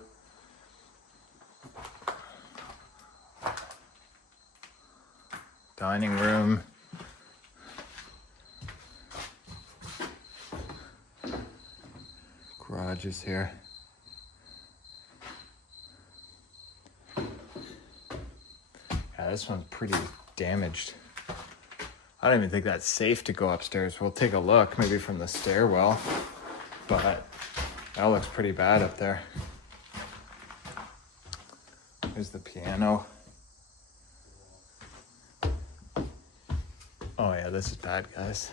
Dining room. Garage is here. Yeah, this one's pretty damaged. I don't even think that's safe to go upstairs. We'll take a look, maybe from the stairwell, but that looks pretty bad up there. Here's the piano. Oh yeah, this is bad, guys.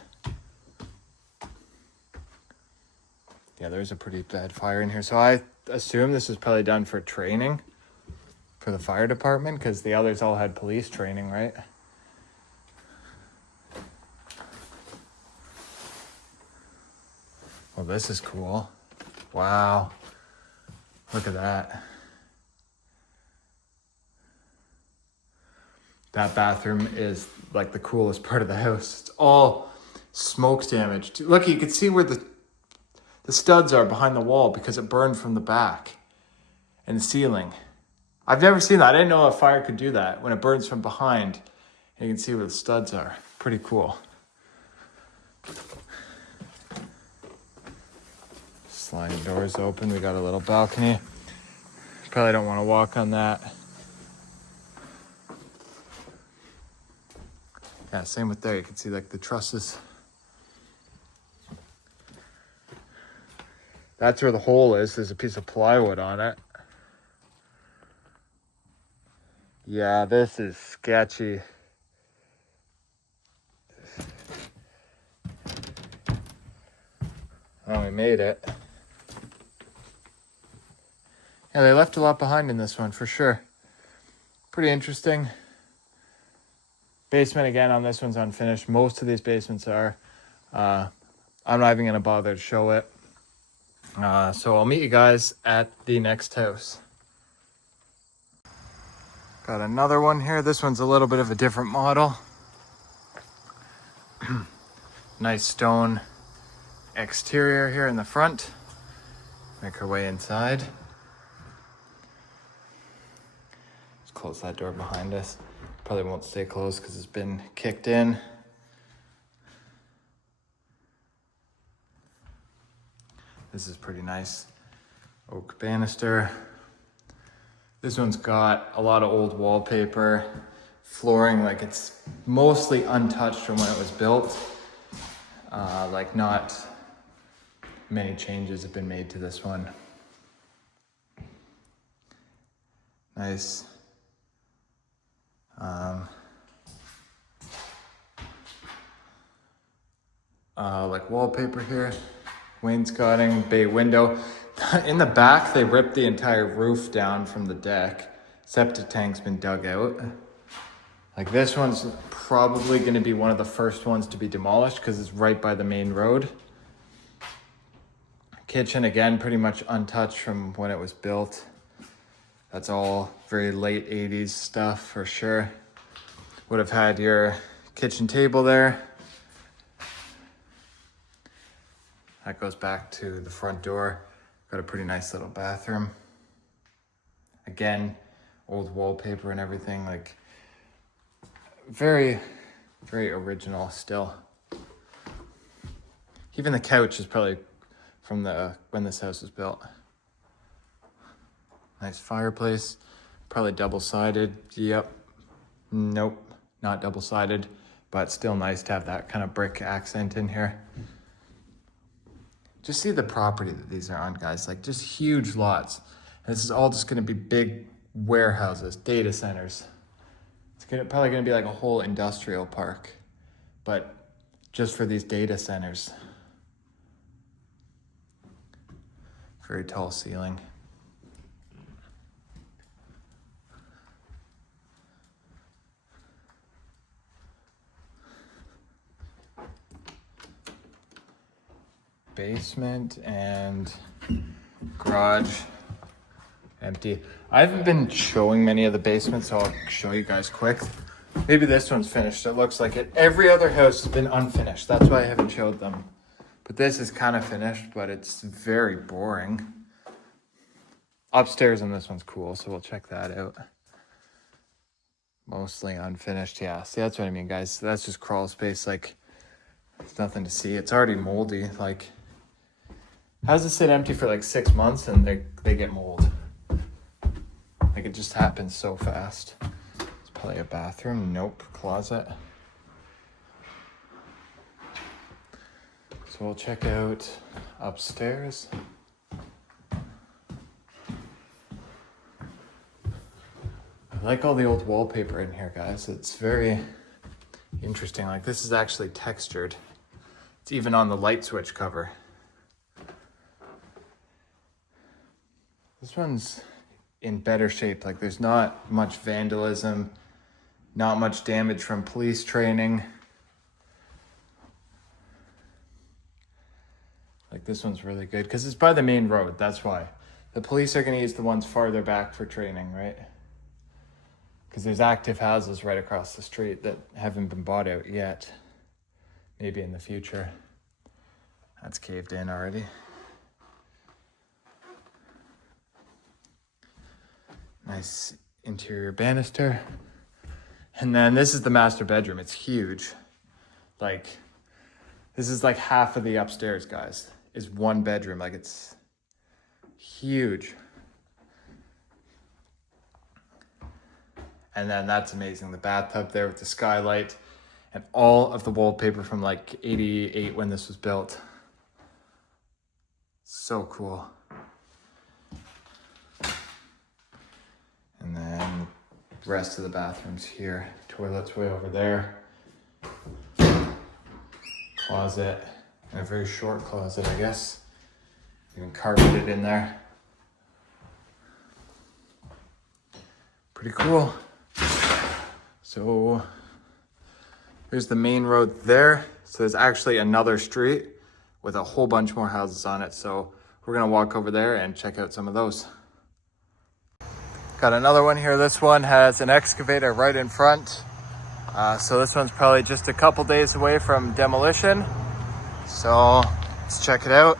Yeah, there's a pretty bad fire in here. So I assume this was probably done for training for the fire department, because the others all had police training, right? Well, this is cool. Wow. Look at that. That bathroom is like the coolest part of the house. It's all smoke damaged. Look, you can see where the studs are behind the wall because it burned from the back and the ceiling. I've never seen that. I didn't know a fire could do that. When it burns from behind, you can see where the studs are. Pretty cool. Sliding doors open. We got a little balcony. Probably don't want to walk on that. Yeah, same with there. You can see like the trusses. That's where the hole is. There's a piece of plywood on it. Yeah, this is sketchy. Oh, we made it. Yeah, they left a lot behind in this one for sure. Pretty interesting. Basement again on this one's unfinished. Most of these basements are. I'm not even gonna bother to show it. So I'll meet you guys at the next house. Got another one here. This one's a little bit of a different model. Nice stone exterior here in the front. Make our way inside. Let's close that door behind us. Probably won't stay closed because it's been kicked in. This is pretty nice. Oak banister. This one's got a lot of old wallpaper. Flooring, like it's mostly untouched from when it was built. Like not many changes have been made to this one. Nice. Like wallpaper here. Wainscoting, bay window. In the back, they ripped the entire roof down from the deck. Septic tank's been dug out. Like this one's probably gonna be one of the first ones to be demolished because it's right by the main road. Kitchen, again, pretty much untouched from when it was built. That's all very late 80s stuff for sure. Would have had your kitchen table there. That goes back to the front door. Got a pretty nice little bathroom. Again, old wallpaper and everything, like very, very original still. Even the couch is probably from when this house was built. Nice fireplace, probably double-sided. Yep, nope, not double-sided, but still nice to have that kind of brick accent in here. Just see the property that these are on, guys, like just huge lots. And this is all just gonna be big warehouses, data centers. It's probably gonna be like a whole industrial park, but just for these data centers. Very tall ceiling. Basement and garage empty. I haven't been showing many of the basements, so I'll show you guys quick. Maybe this one's finished. It looks like it. Every other house has been unfinished. That's why I haven't showed them. But this is kind of finished, but it's very boring. Upstairs in this one's cool, so we'll check that out. Mostly unfinished, yeah. See, that's what I mean, guys. That's just crawl space, like, there's nothing to see. It's already moldy, like, how does it sit empty for like 6 months and they get mold? Like, it just happens so fast. It's probably a bathroom. Nope. Closet. So we'll check out upstairs. I like all the old wallpaper in here, guys. It's very interesting. Like, this is actually textured. It's even on the light switch cover. This one's in better shape. Like, there's not much vandalism, not much damage from police training. Like, this one's really good because it's by the main road. That's why. The police are going to use the ones farther back for training, right? Because there's active houses right across the street that haven't been bought out yet. Maybe in the future. That's caved in already. Nice interior banister. And then this is the master bedroom. It's huge. Like, this is like half of the upstairs, guys, is one bedroom. Like, it's huge. And then that's amazing. The bathtub there with the skylight and all of the wallpaper from like 88 when this was built. So cool. And then the rest of the bathrooms here. Toilet's way over there. Closet, and a very short closet, I guess. Even carpeted in there. Pretty cool. So here's the main road there. So there's actually another street with a whole bunch more houses on it. So we're gonna walk over there and check out some of those. Got another one here. This one has an excavator right in front. So this one's probably just a couple days away from demolition. So let's check it out.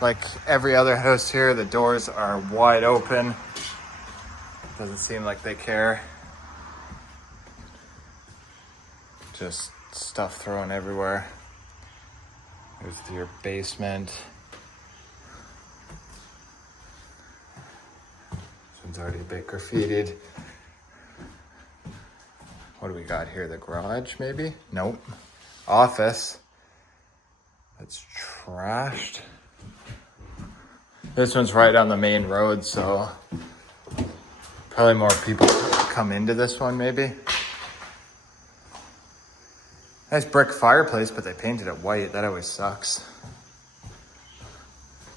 Like every other house here, the doors are wide open. Doesn't seem like they care. Just stuff thrown everywhere. There's your basement. This one's already a bit graffitied. What do we got here? The garage, maybe? Nope. Office. It's trashed. This one's right on the main road, so probably more people come into this one, maybe. Nice brick fireplace, but they painted it white. That always sucks.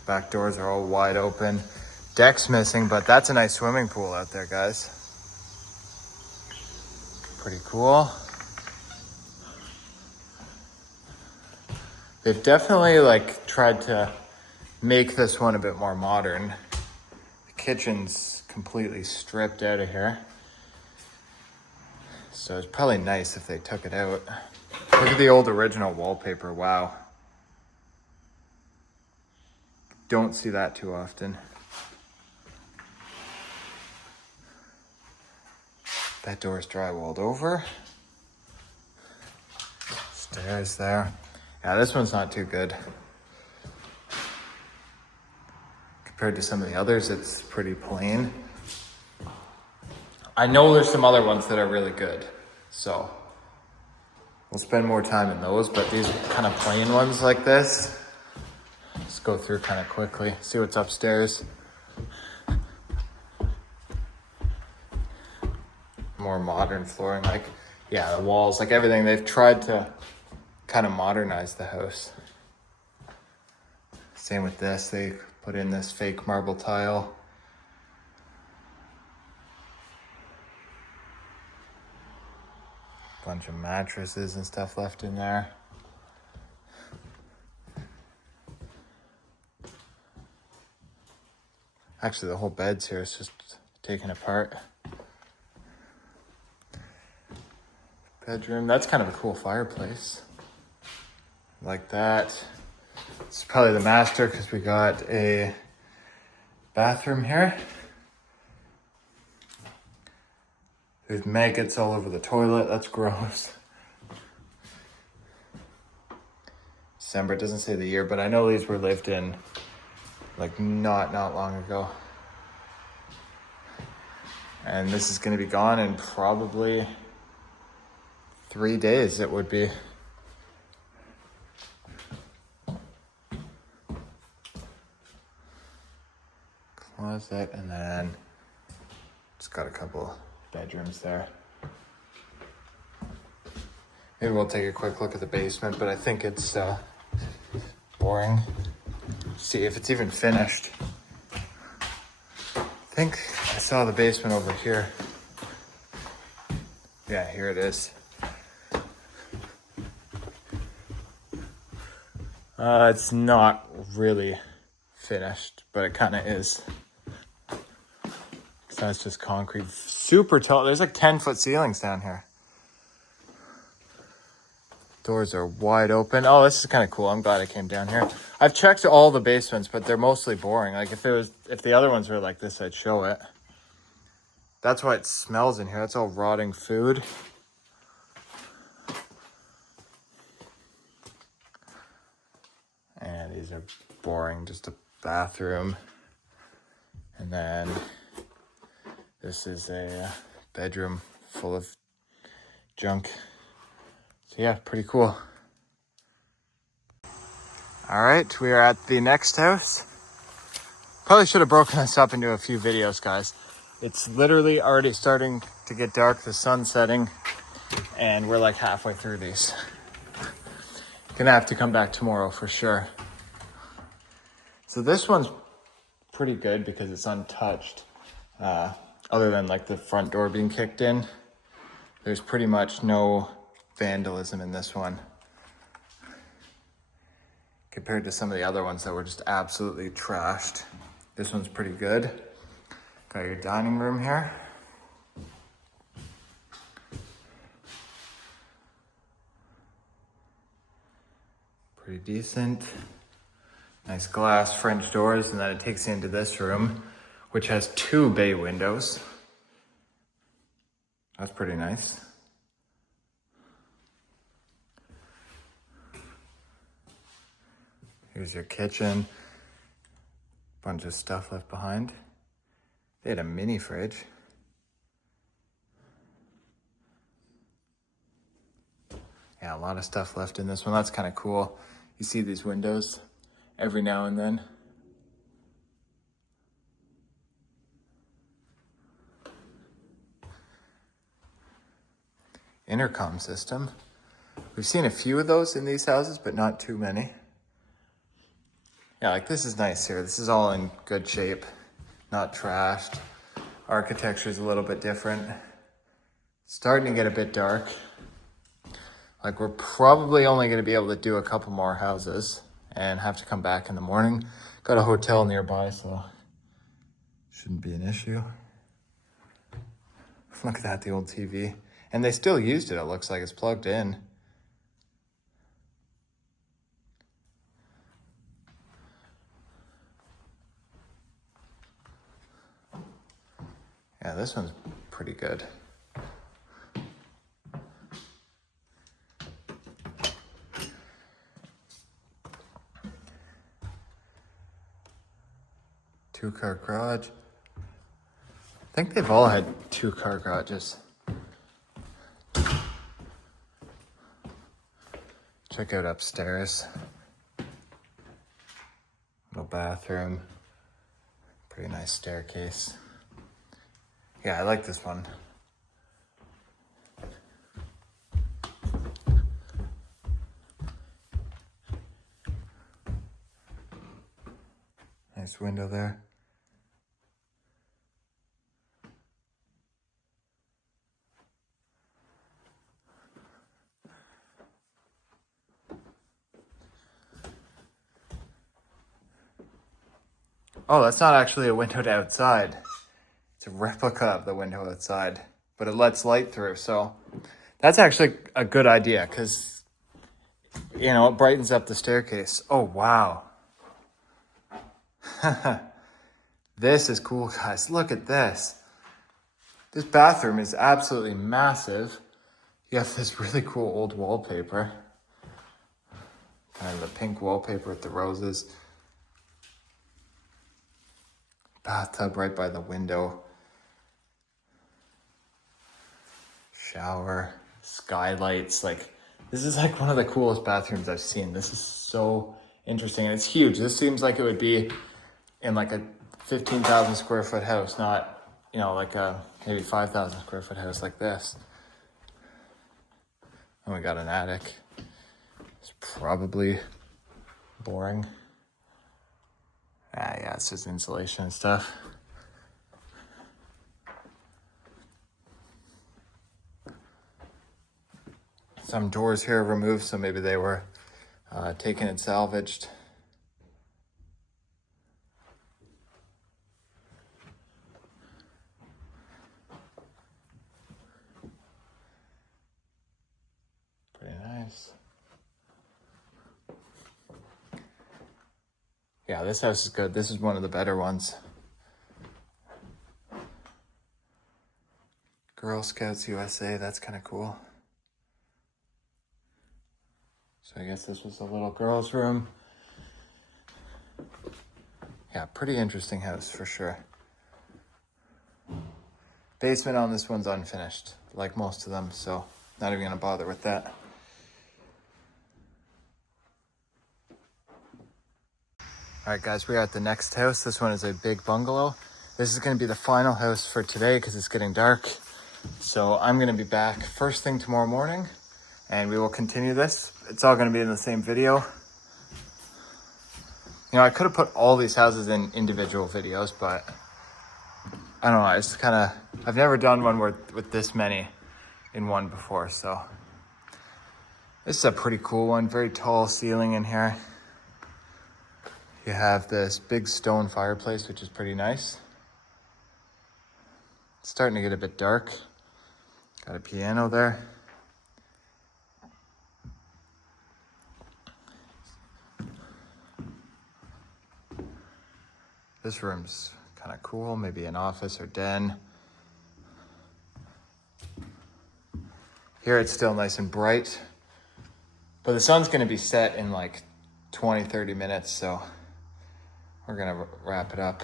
Back doors are all wide open. Deck's missing, but that's a nice swimming pool out there, guys. pretty cool. They've definitely like tried to make this one a bit more modern. The kitchen's completely stripped out of here. So it's probably nice if they took it out. Look at the old original wallpaper, wow. Don't see that too often. That door's drywalled over. Stairs there. Yeah, this one's not too good. Compared to some of the others, it's pretty plain. I know there's some other ones that are really good, so we'll spend more time in those, but these kind of plain ones like this, let's go through kind of quickly, see what's upstairs. More modern flooring, like, yeah, the walls, like everything, they've tried to kind of modernize the house. Same with this, they put in this fake marble tile. Bunch of mattresses and stuff left in there. Actually, the whole bed's here is just taken apart. Bedroom, that's kind of a cool fireplace. Like that. It's probably the master because we got a bathroom here. There's maggots all over the toilet, that's gross. December, it doesn't say the year, but I know these were lived in like not long ago. And this is gonna be gone in probably 3 days, it would be. Closet, and then it's got a couple bedrooms there. Maybe we'll take a quick look at the basement, but I think it's boring. See if it's even finished. I think I saw the basement over here. Yeah, here it is. It's not really finished, but it kind of is. So it's just concrete, super tall. There's like 10-foot ceilings down here. Doors are wide open. Oh, this is kind of cool. I'm glad I came down here. I've checked all the basements, but they're mostly boring. Like if the other ones were like this, I'd show it. That's why it smells in here. That's all rotting food. And these are boring, just a bathroom. And then this is a bedroom full of junk. So yeah, pretty cool. All right, we are at the next house. Probably should have broken this up into a few videos, guys. It's literally already starting to get dark, the sun's setting, and we're like halfway through these. Gonna have to come back tomorrow for sure. So this one's pretty good because it's untouched. Other than like the front door being kicked in, there's pretty much no vandalism in this one compared to some of the other ones that were just absolutely trashed. This one's pretty good. Got your dining room here. Pretty decent. Nice glass French doors, and then it takes you into this room, which has 2 bay windows. That's pretty nice. Here's your kitchen. Bunch of stuff left behind. They had a mini fridge. Yeah, a lot of stuff left in this one. That's kind of cool. You see these windows every now and then. Intercom system. We've seen a few of those in these houses, but not too many. Yeah, like this is nice here. This is all in good shape, not trashed. Architecture is a little bit different. Starting to get a bit dark. Like we're probably only going to be able to do a couple more houses and have to come back in the morning. Got a hotel nearby, so shouldn't be an issue. Look at that, the old TV. And they still used it looks like. It's plugged in. Yeah, this one's pretty good. Two-car garage. I think they've all had two-car garages. Check out upstairs. Little bathroom. Pretty nice staircase. Yeah, I like this one. Nice window there. Oh, that's not actually a window to outside. It's a replica of the window outside, but it lets light through. So that's actually a good idea because, you know, it brightens up the staircase. Oh, wow. This is cool, guys. Look at this. This bathroom is absolutely massive. You have this really cool old wallpaper. Kind of the pink wallpaper with the roses. Bathtub right by the window. Shower, skylights. Like, this is like one of the coolest bathrooms I've seen. This is so interesting, and it's huge. This seems like it would be in like a 15,000 square foot house, not, you know, like a maybe 5,000 square foot house like this. And we got an attic. It's probably boring. Yeah, it's just insulation and stuff. Some doors here are removed, so maybe they were taken and salvaged. Pretty nice. Yeah, this house is good. This is one of the better ones. Girl Scouts USA, that's kind of cool. So I guess this was the little girl's room. Yeah, pretty interesting house for sure. Basement on this one's unfinished, like most of them, so not even gonna bother with that. All right, guys, we're at the next house. This one is a big bungalow. This is gonna be the final house for today because it's getting dark. So I'm gonna be back first thing tomorrow morning and we will continue this. It's all gonna be in the same video. You know, I could have put all these houses in individual videos, but I don't know, I just I've never done one with this many in one before, so. This is a pretty cool one, very tall ceiling in here. You have this big stone fireplace, which is pretty nice. It's starting to get a bit dark. Got a piano there. This room's kind of cool, maybe an office or den. Here it's still nice and bright, but the sun's gonna be set in like 20, 30 minutes, so we're gonna wrap it up.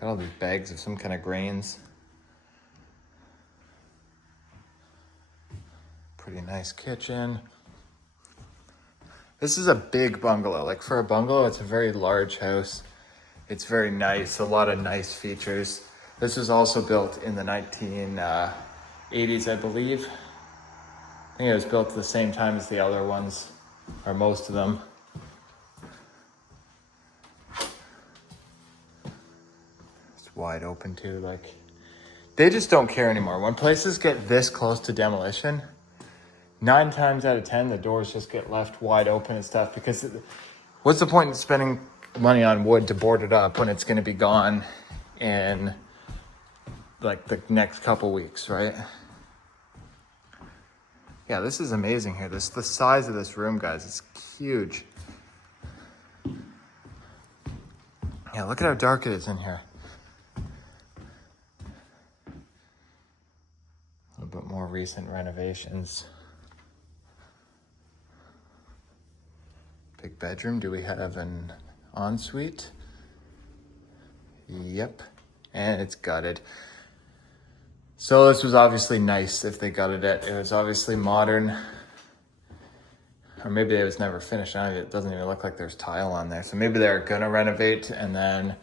Got all these bags of some kind of grains. Pretty nice kitchen. This is a big bungalow. Like for a bungalow, it's a very large house. It's very nice, a lot of nice features. This was also built in the 1980s, I believe. I think it was built at the same time as the other ones, or most of them. It's wide open too, like They just don't care anymore. When places get this close to demolition, 9 times out of 10, the doors just get left wide open and stuff, because what's the point in spending money on wood to board it up when it's going to be gone in like the next couple weeks, right? Yeah, this is amazing here. The size of this room, guys, it's huge. Yeah, look at how dark it is in here. A little bit more recent renovations. Big bedroom. Do we have an ensuite? Yep. And it's gutted. So this was obviously nice if they gutted it. It was obviously modern. Or maybe it was never finished. It doesn't even look like there's tile on there. So maybe they're gonna renovate, and then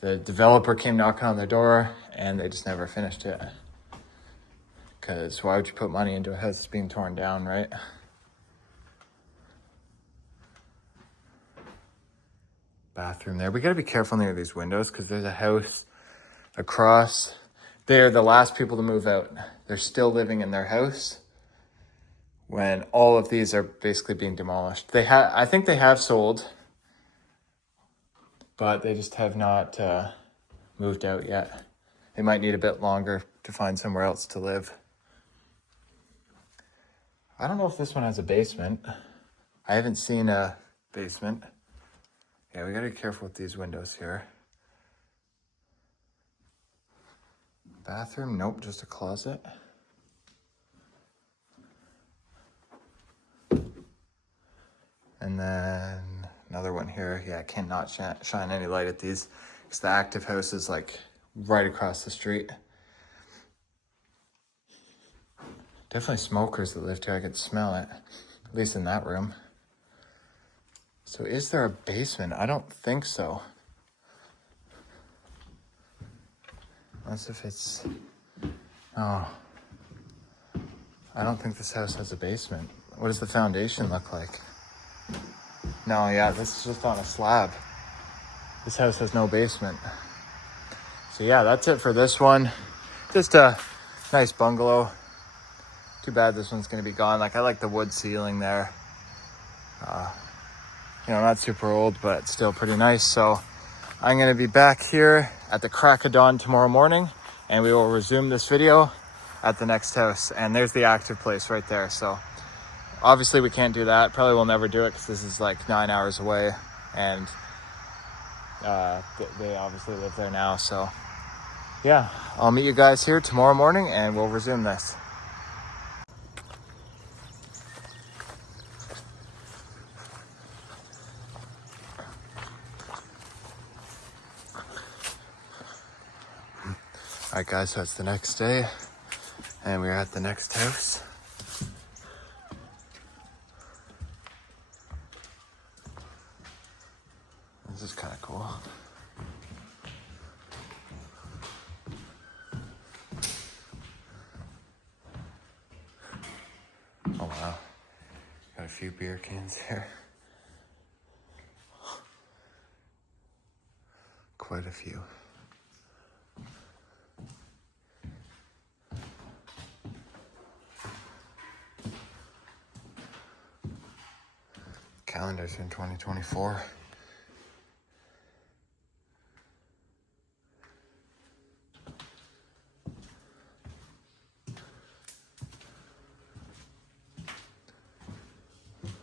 the developer came knocking on their door and they just never finished it. Because why would you put money into a house that's being torn down, right? Bathroom there. We gotta be careful near these windows because there's a house across. They're the last people to move out. They're still living in their house when all of these are basically being demolished. I think they have sold, but they just have not moved out yet. They might need a bit longer to find somewhere else to live. I don't know if this one has a basement. I haven't seen a basement. Yeah, we gotta be careful with these windows here. Bathroom, nope, just a closet. And then another one here. Yeah, I cannot shine any light at these because the active house is like right across the street. Definitely smokers that lived here. I could smell it, at least in that room. So is there a basement? I don't think so. Unless if it's, oh, I don't think this house has a basement. What does the foundation look like? No, yeah, this is just on a slab. This house has no basement. So yeah, that's it for this one. Just a nice bungalow. Too bad this one's gonna be gone. Like, I like the wood ceiling there. You know, not super old, but still pretty nice. So I'm gonna be back here at the crack of dawn tomorrow morning, and we will resume this video at the next house. And there's the active place right there. So obviously we can't do that. Probably will never do it because this is like 9 hours away, and they obviously live there now. So yeah, I'll meet you guys here tomorrow morning and we'll resume this. All right, guys, so it's the next day and we're at the next house. This is kind of cool. Oh, wow. Got a few beer cans here. Quite a few. Calendars in 2024.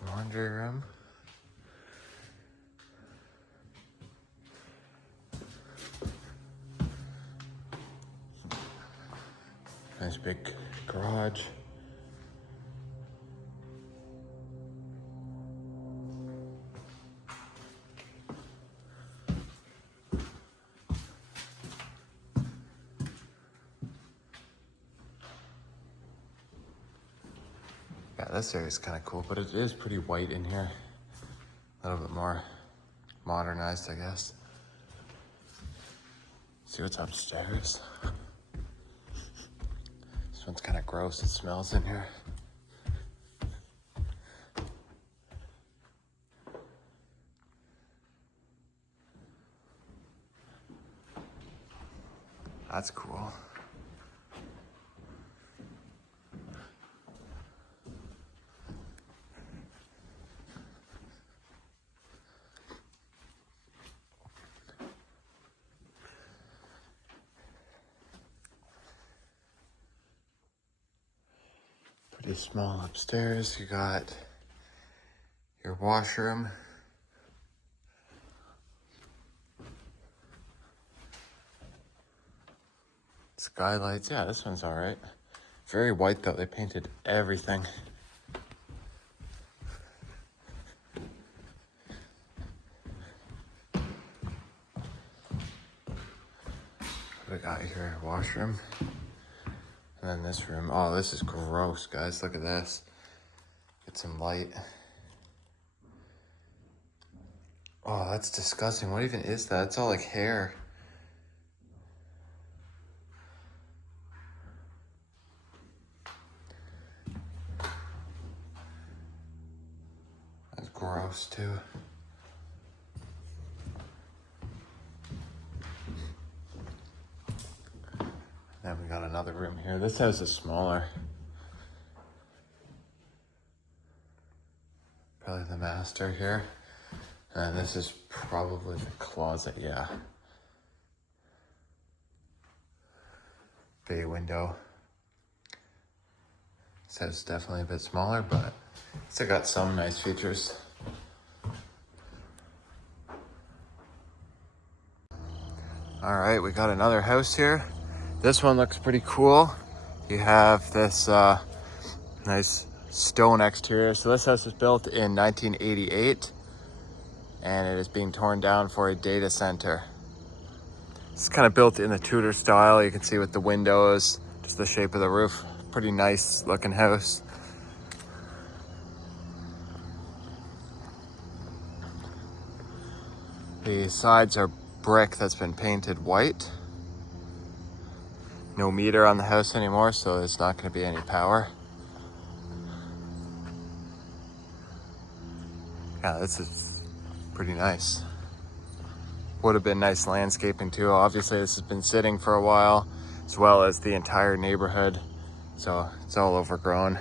Laundry room. Nice big garage. Yeah, this area is kind of cool, but it is pretty white in here. A little bit more modernized, I guess. See what's upstairs. This one's kind of gross. It smells in here. That's cool. Pretty small upstairs. You got your washroom. Skylights. Yeah, this one's all right. Very white though. They painted everything. We got your washroom. And then this room. Oh, this is gross, guys. Look at this. Get some light. Oh, that's disgusting. What even is that? It's all like hair. That's gross too. Then we got another room here. This house is smaller. Probably the master here. And this is probably the closet, yeah. Bay window. This house is definitely a bit smaller, but still got some nice features. All right, we got another house here. This one looks pretty cool. You have this nice stone exterior. So this house was built in 1988 and it is being torn down for a data center. It's kind of built in the Tudor style. You can see with the windows, just the shape of the roof. Pretty nice looking house. The sides are brick that's been painted white. No meter on the house anymore, so there's not going to be any power. Yeah, this is pretty nice. Would have been nice landscaping too. Obviously this has been sitting for a while, as well as the entire neighborhood. So it's all overgrown.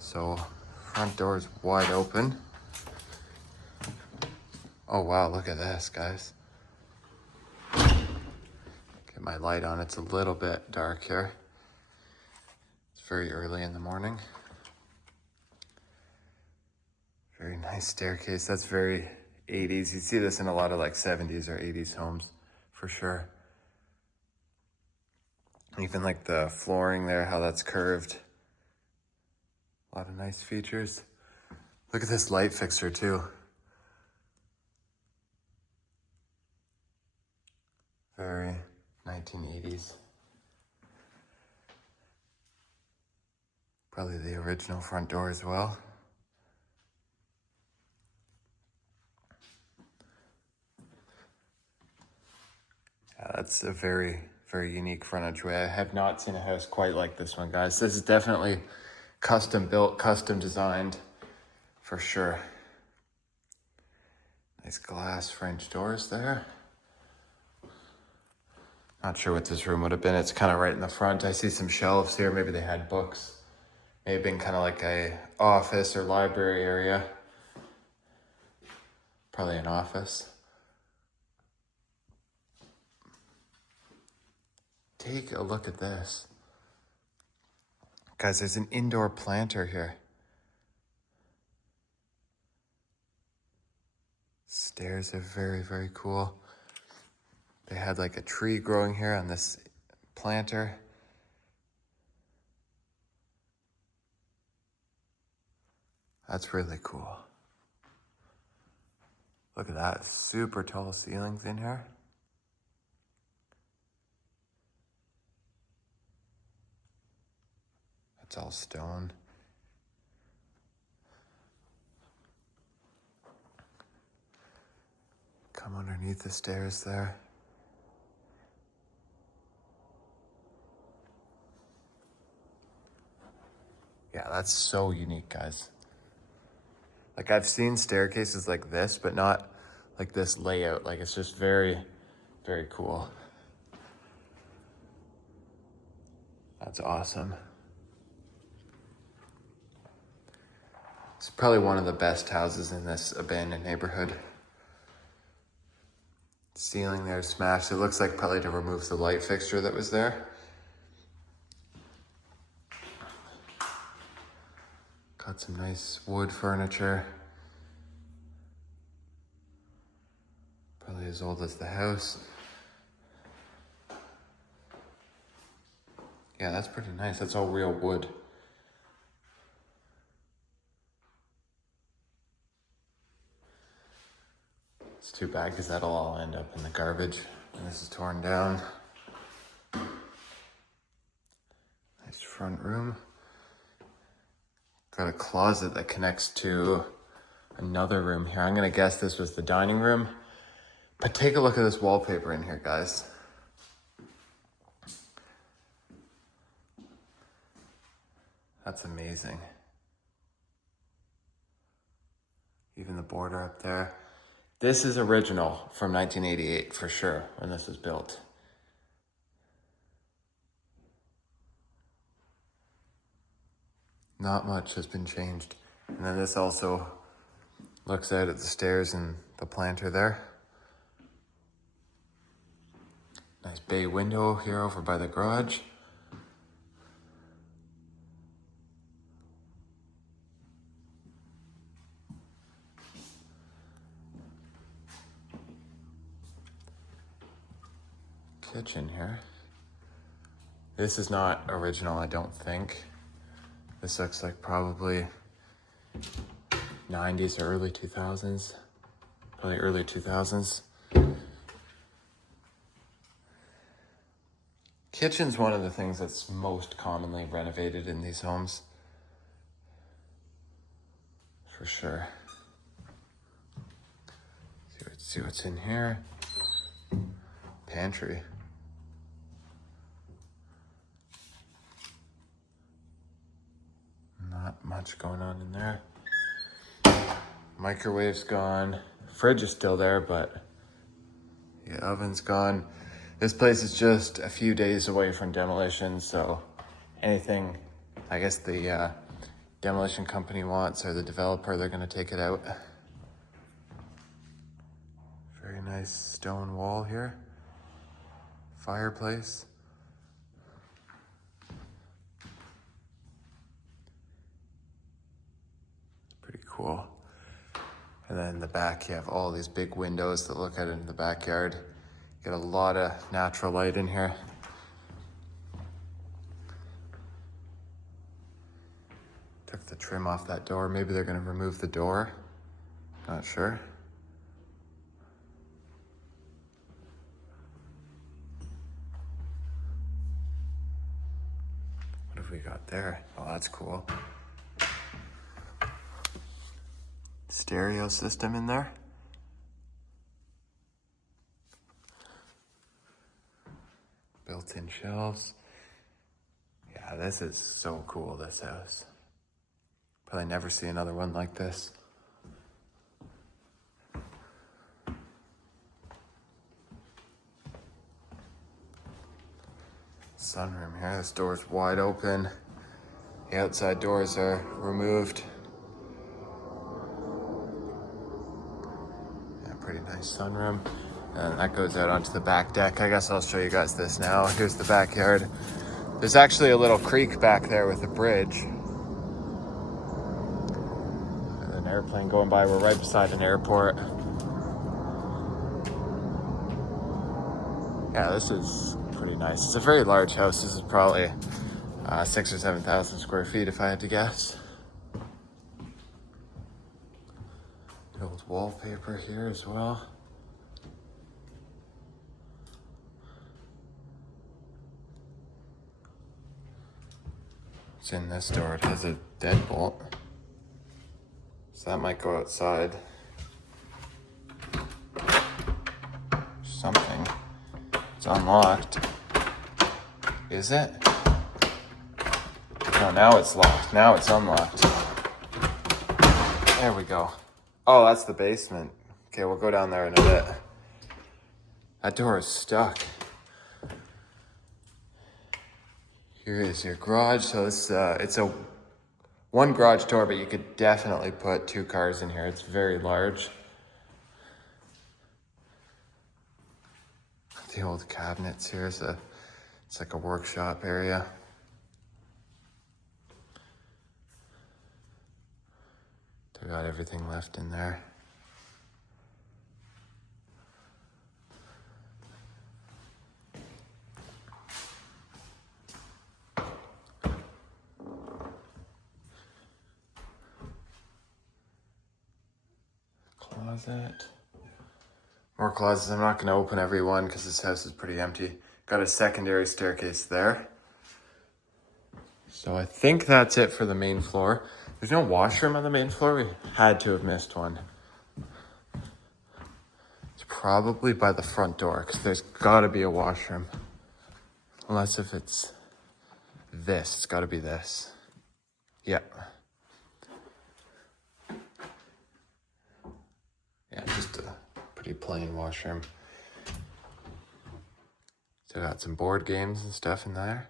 So front door is wide open. Oh wow, look at this, guys. Get my light on, it's a little bit dark here. It's very early in the morning. Very nice staircase. That's very 80s. You see this in a lot of like 70s or 80s homes for sure. Even like the flooring there, how that's curved. A lot of nice features. Look at this light fixture too. Very 1980s. Probably the original front door as well. Yeah, that's a very, very unique front entryway. I have not seen a house quite like this one, guys. This is definitely custom built, custom designed for sure. Nice glass French doors there. Not sure what this room would have been. It's kind of right in the front. I see some shelves here. Maybe they had books. May have been kind of like a office or library area. Probably an office. Take a look at this. Guys, there's an indoor planter here. Stairs are very, very cool. They had like a tree growing here on this planter. That's really cool. Look at that, super tall ceilings in here. It's all stone. Come underneath the stairs there. Yeah, that's so unique, guys. Like I've seen staircases like this, but not like this layout. Like it's just very, very cool. That's awesome. It's probably one of the best houses in this abandoned neighborhood. Ceiling there is smashed. It looks like probably to remove the light fixture that was there. Got some nice wood furniture. Probably as old as the house. Yeah, that's pretty nice. That's all real wood. It's too bad because that'll all end up in the garbage when this is torn down. Nice front room. Got a closet that connects to another room here. I'm gonna guess this was the dining room. But take a look at this wallpaper in here, guys. That's amazing. Even the border up there. This is original from 1988 for sure, when this was built. Not much has been changed. And then this also looks out at the stairs and the planter there. Nice bay window here over by the garage. Kitchen here. This is not original, I don't think. This looks like probably 90s or early 2000s. Probably early 2000s. Kitchen's one of the things that's most commonly renovated in these homes. For sure. See what's in here. Pantry. Not much going on in there. Microwave's gone. Fridge is still there, but the oven's gone. This place is just a few days away from demolition, so anything, I guess the demolition company wants or the developer, they're gonna take it out. Very nice stone wall here. Fireplace. Pretty cool. And then in the back, you have all these big windows that look out into the backyard. Get a lot of natural light in here. Took the trim off that door. Maybe they're gonna remove the door. Not sure. What have we got there? Oh, that's cool. Stereo system in there. Built-in shelves. Yeah, this is so cool, this house. Probably never see another one like this. Sunroom here. This door's wide open. The outside doors are removed. Yeah, pretty nice sunroom. And that goes out onto the back deck. I guess I'll show you guys this now. Here's the backyard. There's actually a little creek back there with a bridge. And an airplane going by. We're right beside an airport. Yeah, this is pretty nice. It's a very large house. This is probably 6,000 or 7,000 square feet if I had to guess. The old wallpaper here as well. What's in this door? It has a deadbolt. So that might go outside. Something. It's unlocked. Is it? No, now it's locked. Now it's unlocked. There we go. Oh, that's the basement. Okay, we'll go down there in a bit. That door is stuck. Here is your garage. So this, it's a one garage door, but you could definitely put 2 cars in here. It's very large. The old cabinets here. It's like a workshop area. They got everything left in there. Closet. More closets. I'm not going to open every one because this house is pretty empty. Got a secondary staircase there. So I think that's it for the main floor. There's no washroom on the main floor. We had to have missed one. It's probably by the front door because there's got to be a washroom. Unless if it's this. It's got to be this. Yep. Yeah, just a pretty plain washroom. So got some board games and stuff in there.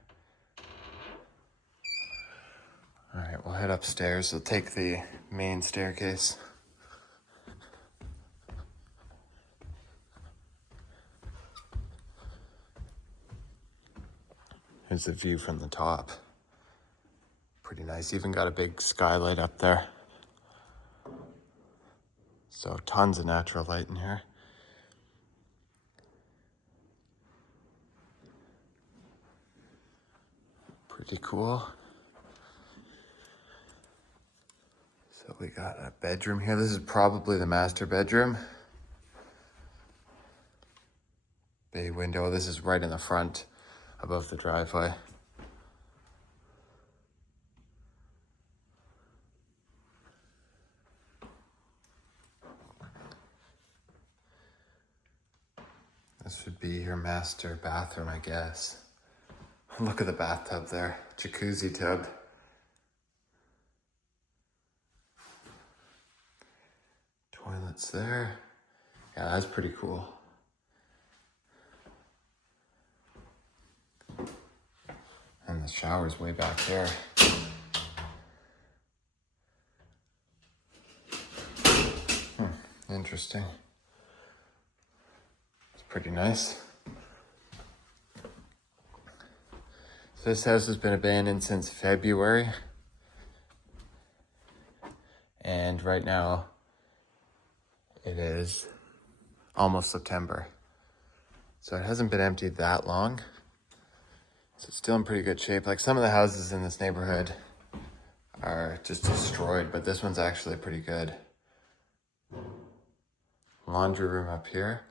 All right, we'll head upstairs. We'll take the main staircase. Here's the view from the top. Pretty nice. Even got a big skylight up there. So tons of natural light in here. Pretty cool. So we got a bedroom here. This is probably the master bedroom. Bay window. This is right in the front above the driveway. This would be your master bathroom, I guess. Look at the bathtub there. Jacuzzi tub. Toilets there. Yeah, that's pretty cool. And the shower's way back there. Interesting. It's pretty nice. So this house has been abandoned since February. And right now, it is almost September. So it hasn't been emptied that long. So it's still in pretty good shape. Like some of the houses in this neighborhood are just destroyed, but this one's actually pretty good. Laundry room up here.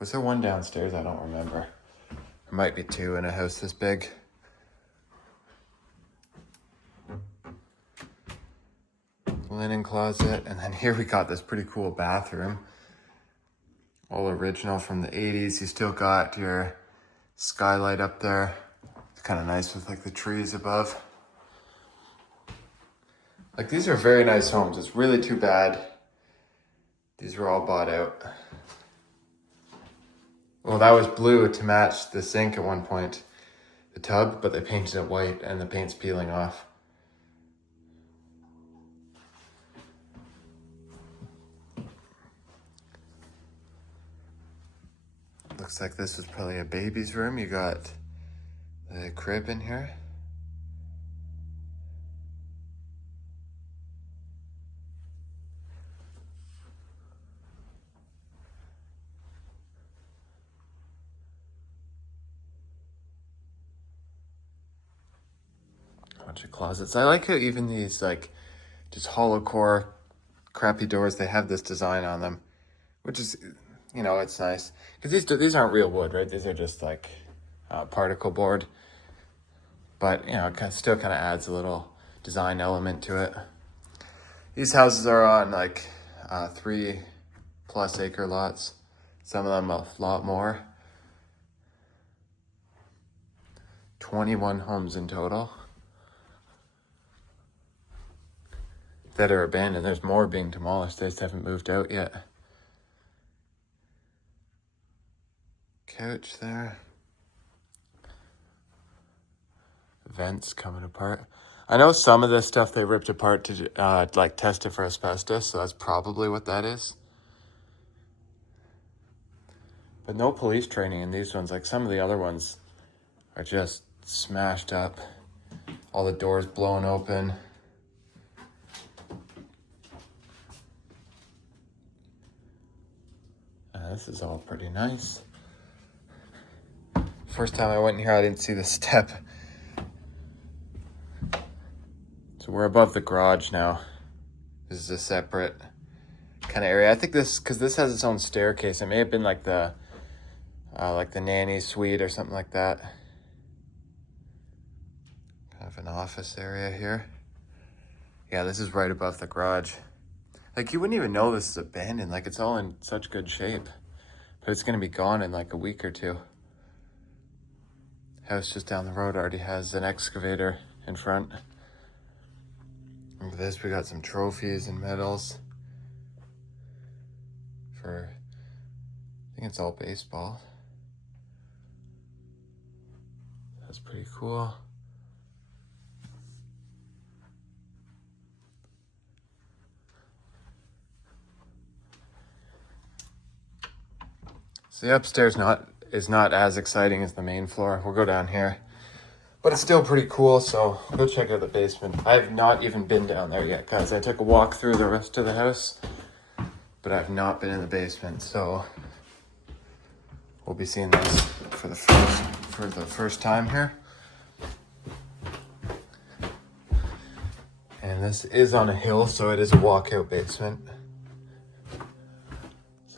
Was there one downstairs? I don't remember. There might be 2 in a house this big. Linen closet, and then here we got this pretty cool bathroom. All original from the 80s. You still got your skylight up there. It's kind of nice with like the trees above. Like these are very nice homes. It's really too bad these were all bought out. Well, that was blue to match the sink at one point, the tub, but they painted it white and the paint's peeling off. Looks like this was probably a baby's room. You got the crib in here. Bunch of closets. I like how even these like just hollow core crappy doors, they have this design on them, which is, you know, it's nice because these aren't real wood, right? These are just like particle board, but you know, it still kind of adds a little design element to it. These houses are on like 3+ acre lots. Some of them a lot more. 21 homes in total. that are abandoned. There's more being demolished. They just haven't moved out yet. Couch there. Vents coming apart. I know some of this stuff they ripped apart to like test it for asbestos, so that's probably what that is. But no police training in these ones. Like some of the other ones are just smashed up. All the doors blown open. This is all pretty nice. First time I went in here, I didn't see the step. So we're above the garage now. This is a separate kind of area. I think this, because this has its own staircase. It may have been like the nanny suite or something like that. Kind of an office area here. Yeah, this is right above the garage. Like, you wouldn't even know this is abandoned. Like, it's all in such good shape. But it's going to be gone in like a week or two. House just down the road already has an excavator in front. And with this, we got some trophies and medals. For, I think it's all baseball. That's pretty cool. So the upstairs is not as exciting as the main floor. We'll go down here. But it's still pretty cool, so we'll go check out the basement. I've not even been down there yet, guys. I took a walk through the rest of the house, but I've not been in the basement, so we'll be seeing this for the first time here. And this is on a hill, so it is a walkout basement.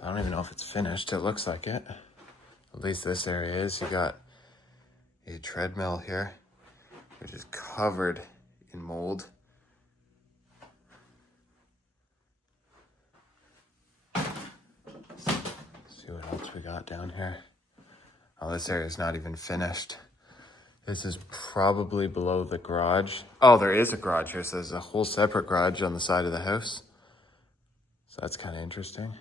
I don't even know if it's finished. It looks like it. At least this area is. You got a treadmill here, which is covered in mold. Let's see what else we got down here. Oh, this area is not even finished. This is probably below the garage. Oh, there is a garage here. So there's a whole separate garage on the side of the house. So that's kind of interesting.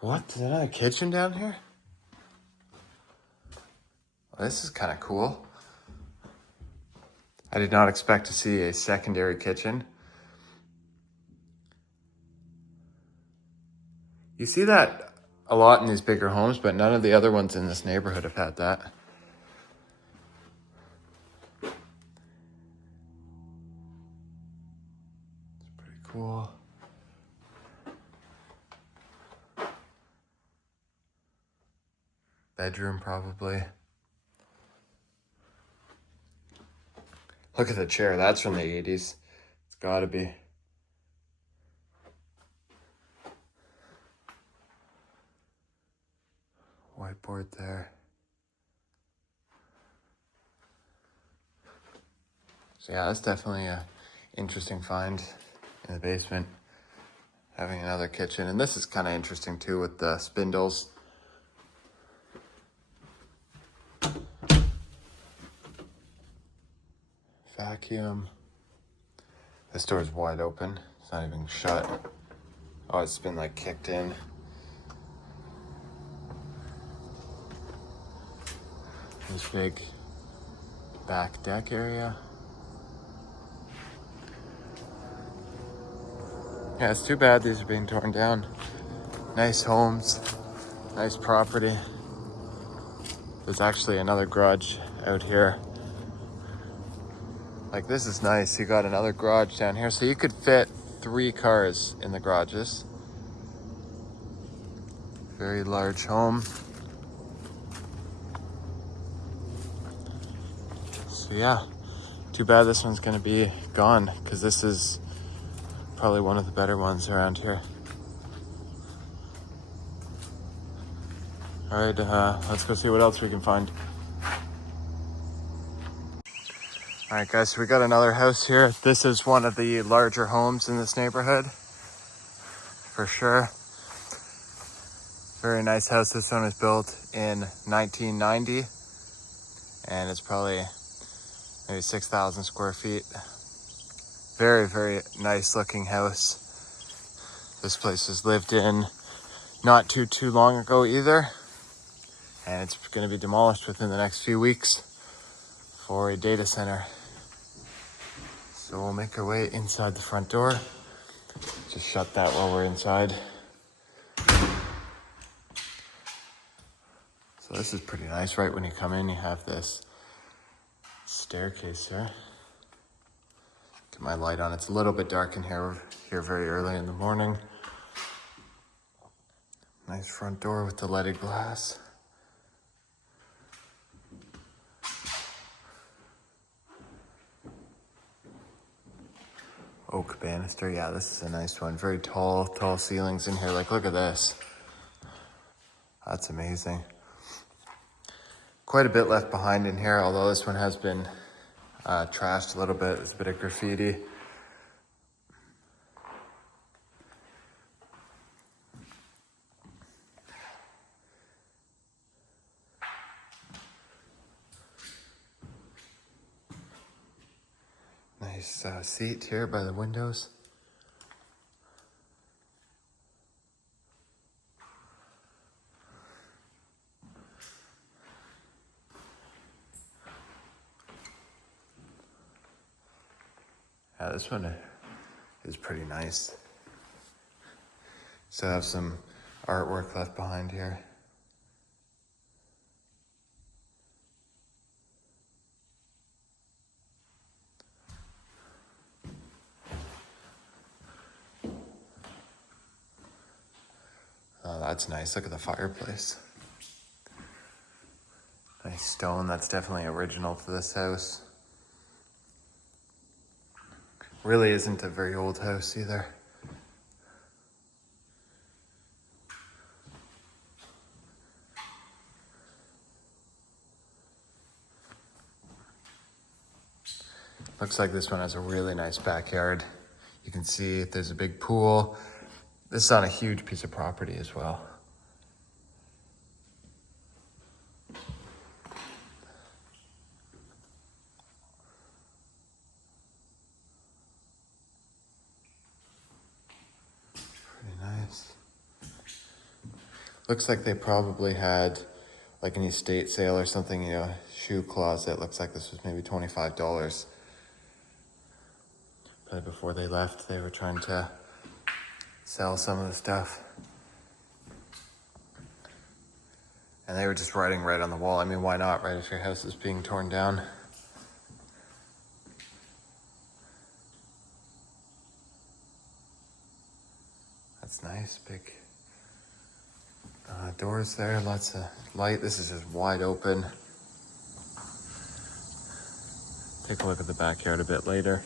What? Is there not a kitchen down here? Well, this is kind of cool. I did not expect to see a secondary kitchen. You see that a lot in these bigger homes, but none of the other ones in this neighborhood have had that. It's pretty cool. Bedroom, probably. Look at the chair. That's from the 80s. It's gotta be. Whiteboard there. So yeah, that's definitely a interesting find in the basement. Having another kitchen. And this is kind of interesting too with the spindles. Vacuum. This door is wide open. It's not even shut. Oh, it's been like kicked in. This big back deck area. Yeah, it's too bad these are being torn down. Nice homes, nice property. There's actually another garage out here. Like, this is nice. You got another garage down here. So you could fit 3 cars in the garages. Very large home. So yeah, too bad this one's gonna be gone, because this is probably one of the better ones around here. All right, let's go see what else we can find. All right, guys, so we got another house here. This is one of the larger homes in this neighborhood. for sure. Very nice house. This one was built in 1990, and it's probably maybe 6,000 square feet. Very, very nice looking house. This place was lived in not too long ago either, and it's going to be demolished within the next few weeks for a data center. So we'll make our way inside the front door. Just shut that while we're inside. So this is pretty nice. Right when you come in, you have this staircase here. Get my light on. It's a little bit dark in here. We're here very early in the morning. Nice front door with the leaded glass. Oak banister. Yeah, this is a nice one. Very tall ceilings in here. Like, look at this. That's amazing. Quite a bit left behind in here, although this one has been trashed a little bit. There's a bit of graffiti. Nice seat here by the windows. Yeah, this one is pretty nice. Still have some artwork left behind here. Oh, that's nice. Look at the fireplace. Nice stone. That's definitely original to this house. Really isn't a very old house either. Looks like this one has a really nice backyard. You can see there's a big pool. This is on a huge piece of property as well. Pretty nice. Looks like they probably had like an estate sale or something, you know, shoe closet. Looks like this was maybe $25. But before they left, they were trying to sell some of the stuff. And they were just writing right on the wall. I mean, why not, right, if your house is being torn down? That's nice, big doors there, lots of light. This is just wide open. Take a look at the backyard a bit later.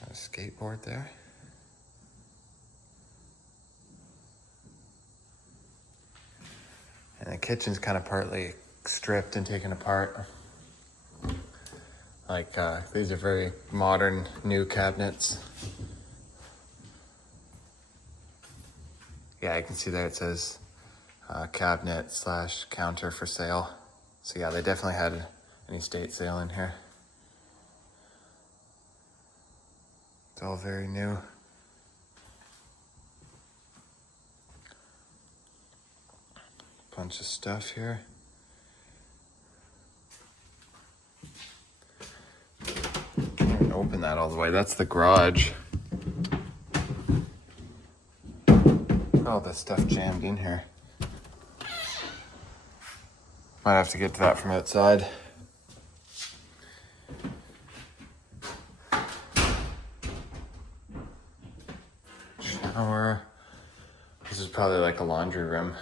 Got a skateboard there. And the kitchen's kind of partly stripped and taken apart. Like, these are very modern, new cabinets. Yeah, you can see there it says cabinet / counter for sale. So yeah, they definitely had an estate sale in here. It's all very new. Bunch of stuff here. Can't even open that all the way. That's the garage. All this stuff jammed in here. Might have to get to that from outside. Shower. This is probably like a laundry room.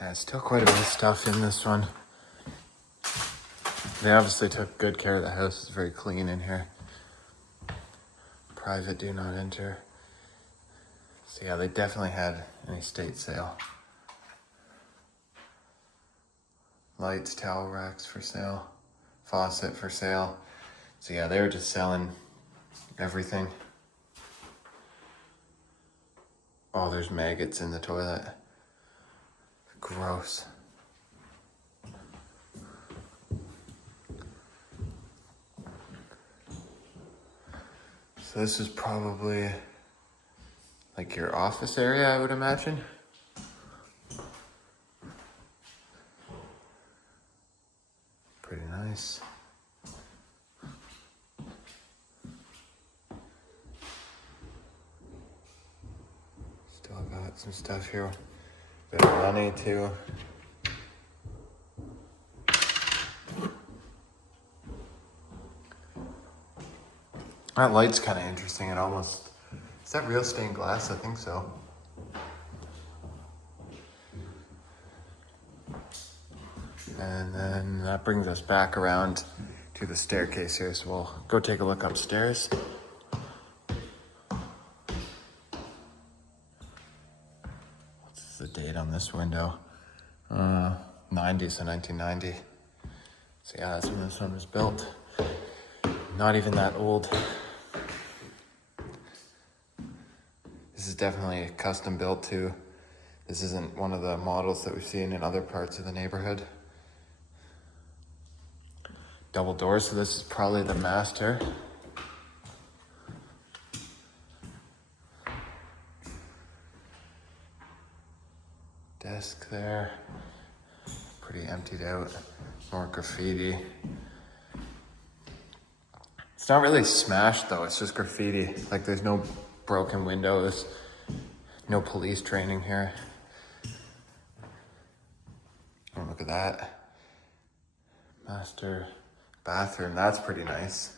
Yeah, still quite a bit of stuff in this one. They obviously took good care of the house. It's very clean in here. Private, do not enter. So yeah, they definitely had an estate sale. Lights, towel racks for sale. Faucet for sale. So yeah, they were just selling everything. Oh, there's maggots in the toilet. Gross. So this is probably like your office area, I would imagine. Pretty nice. Still got some stuff here. Bit of money too. That light's kind of interesting. It almost, is that real stained glass? I think so. And then that brings us back around to the staircase here. So we'll go take a look upstairs. What's the date on this window? 90, so 1990. So yeah, that's when this one was built. Not even that old. This is definitely a custom built too. This isn't one of the models that we've seen in other parts of the neighborhood. Double doors, so this is probably the master. Desk there. Pretty emptied out. More graffiti. It's not really smashed though, it's just graffiti. Like there's no broken windows, no police training here. Oh, look at that. Master bathroom, that's pretty nice.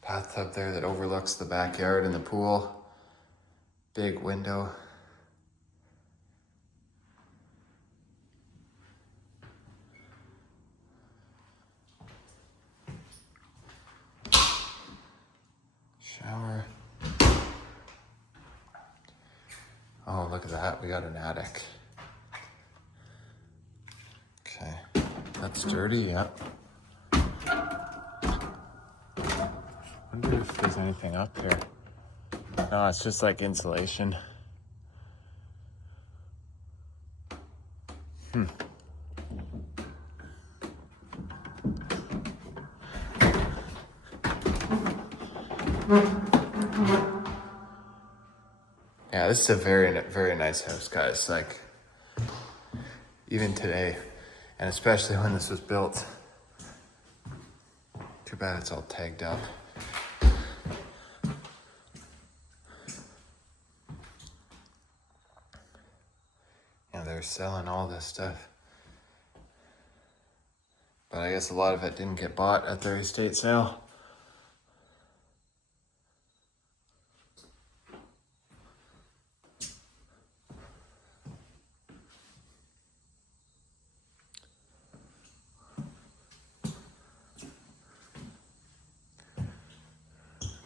Bathtub there that overlooks the backyard and the pool. Big window. Shower. Oh, look at that. We got an attic. Okay. That's dirty, yep. Wonder if there's anything up here. No, it's just like insulation. Yeah, this is a very, very nice house, guys. Like, even today, and especially when this was built. Too bad it's all tagged up. Yeah, they're selling all this stuff. But I guess a lot of it didn't get bought at their estate sale.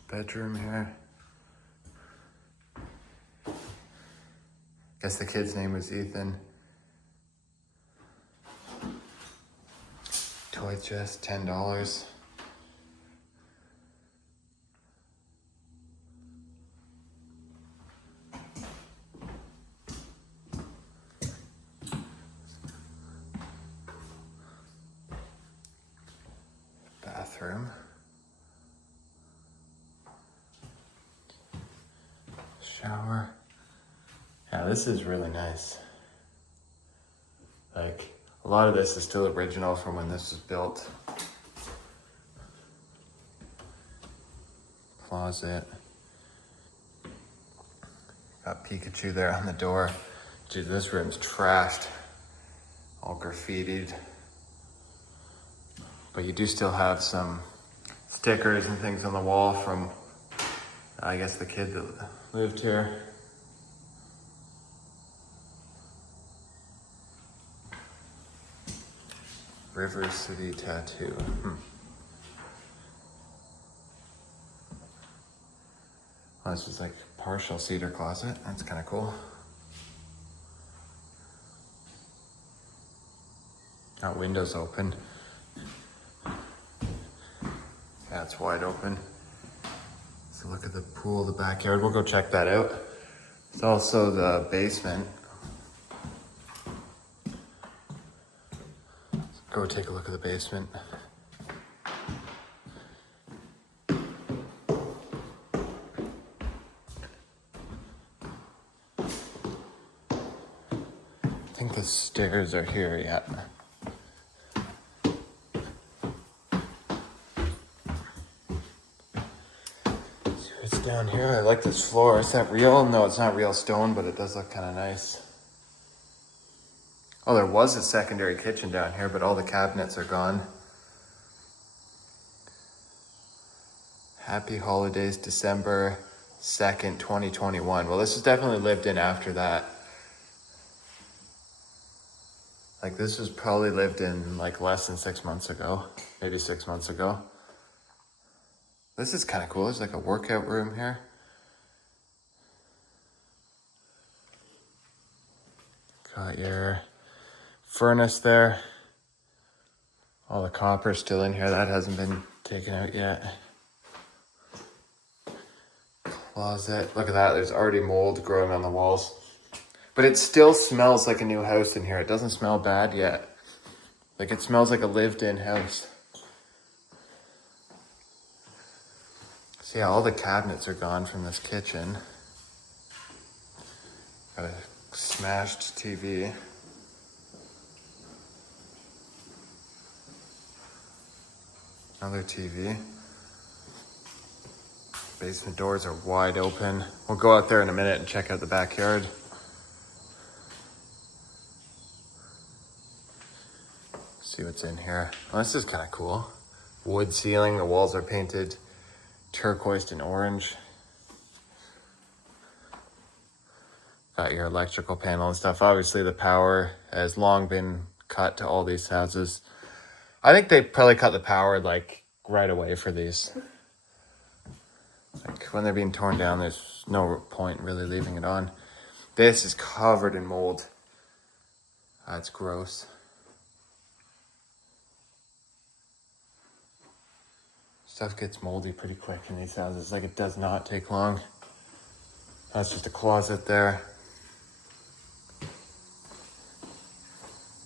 Bedroom here. Guess the kid's name was Ethan. Toy chest, $10. Bathroom. Shower. Yeah, this is really nice. Like, a lot of this is still original from when this was built. Closet. Got Pikachu there on the door. Dude, this room's trashed. All graffitied. But you do still have some stickers and things on the wall from, I guess, the kid that lived here. River City Tattoo. Oh, this is like partial cedar closet. That's kind of cool. Got windows open. Yeah, it's wide open. So look at the pool, the backyard. We'll go check that out. It's also the basement. Let's go take a look at the basement. I think the stairs are here, yeah. It's down here. I like this floor. Is that real? No, it's not real stone, but it does look kind of nice. Oh, there was a secondary kitchen down here, but all the cabinets are gone. Happy holidays, December 2nd, 2021. Well, this was definitely lived in after that. Like this was probably lived in like less than 6 months ago, maybe 6 months ago. This is kind of cool. There's like a workout room here. Got your furnace there. All the copper's still in here. That hasn't been taken out yet. Closet. Look at that. There's already mold growing on the walls. But it still smells like a new house in here. It doesn't smell bad yet. Like it smells like a lived-in house. So yeah, all the cabinets are gone from this kitchen. Got a smashed TV. Another TV. Basement doors are wide open. We'll go out there in a minute and check out the backyard. See what's in here. Well, this is kind of cool. Wood ceiling. The walls are painted turquoise and orange. Got your electrical panel and stuff. Obviously the power has long been cut to all these houses. I think they probably cut the power like right away for these. Like when they're being torn down, there's no point really leaving it on. This is covered in mold. That's gross. Stuff gets moldy pretty quick in these houses. Like it does not take long. That's just a closet there.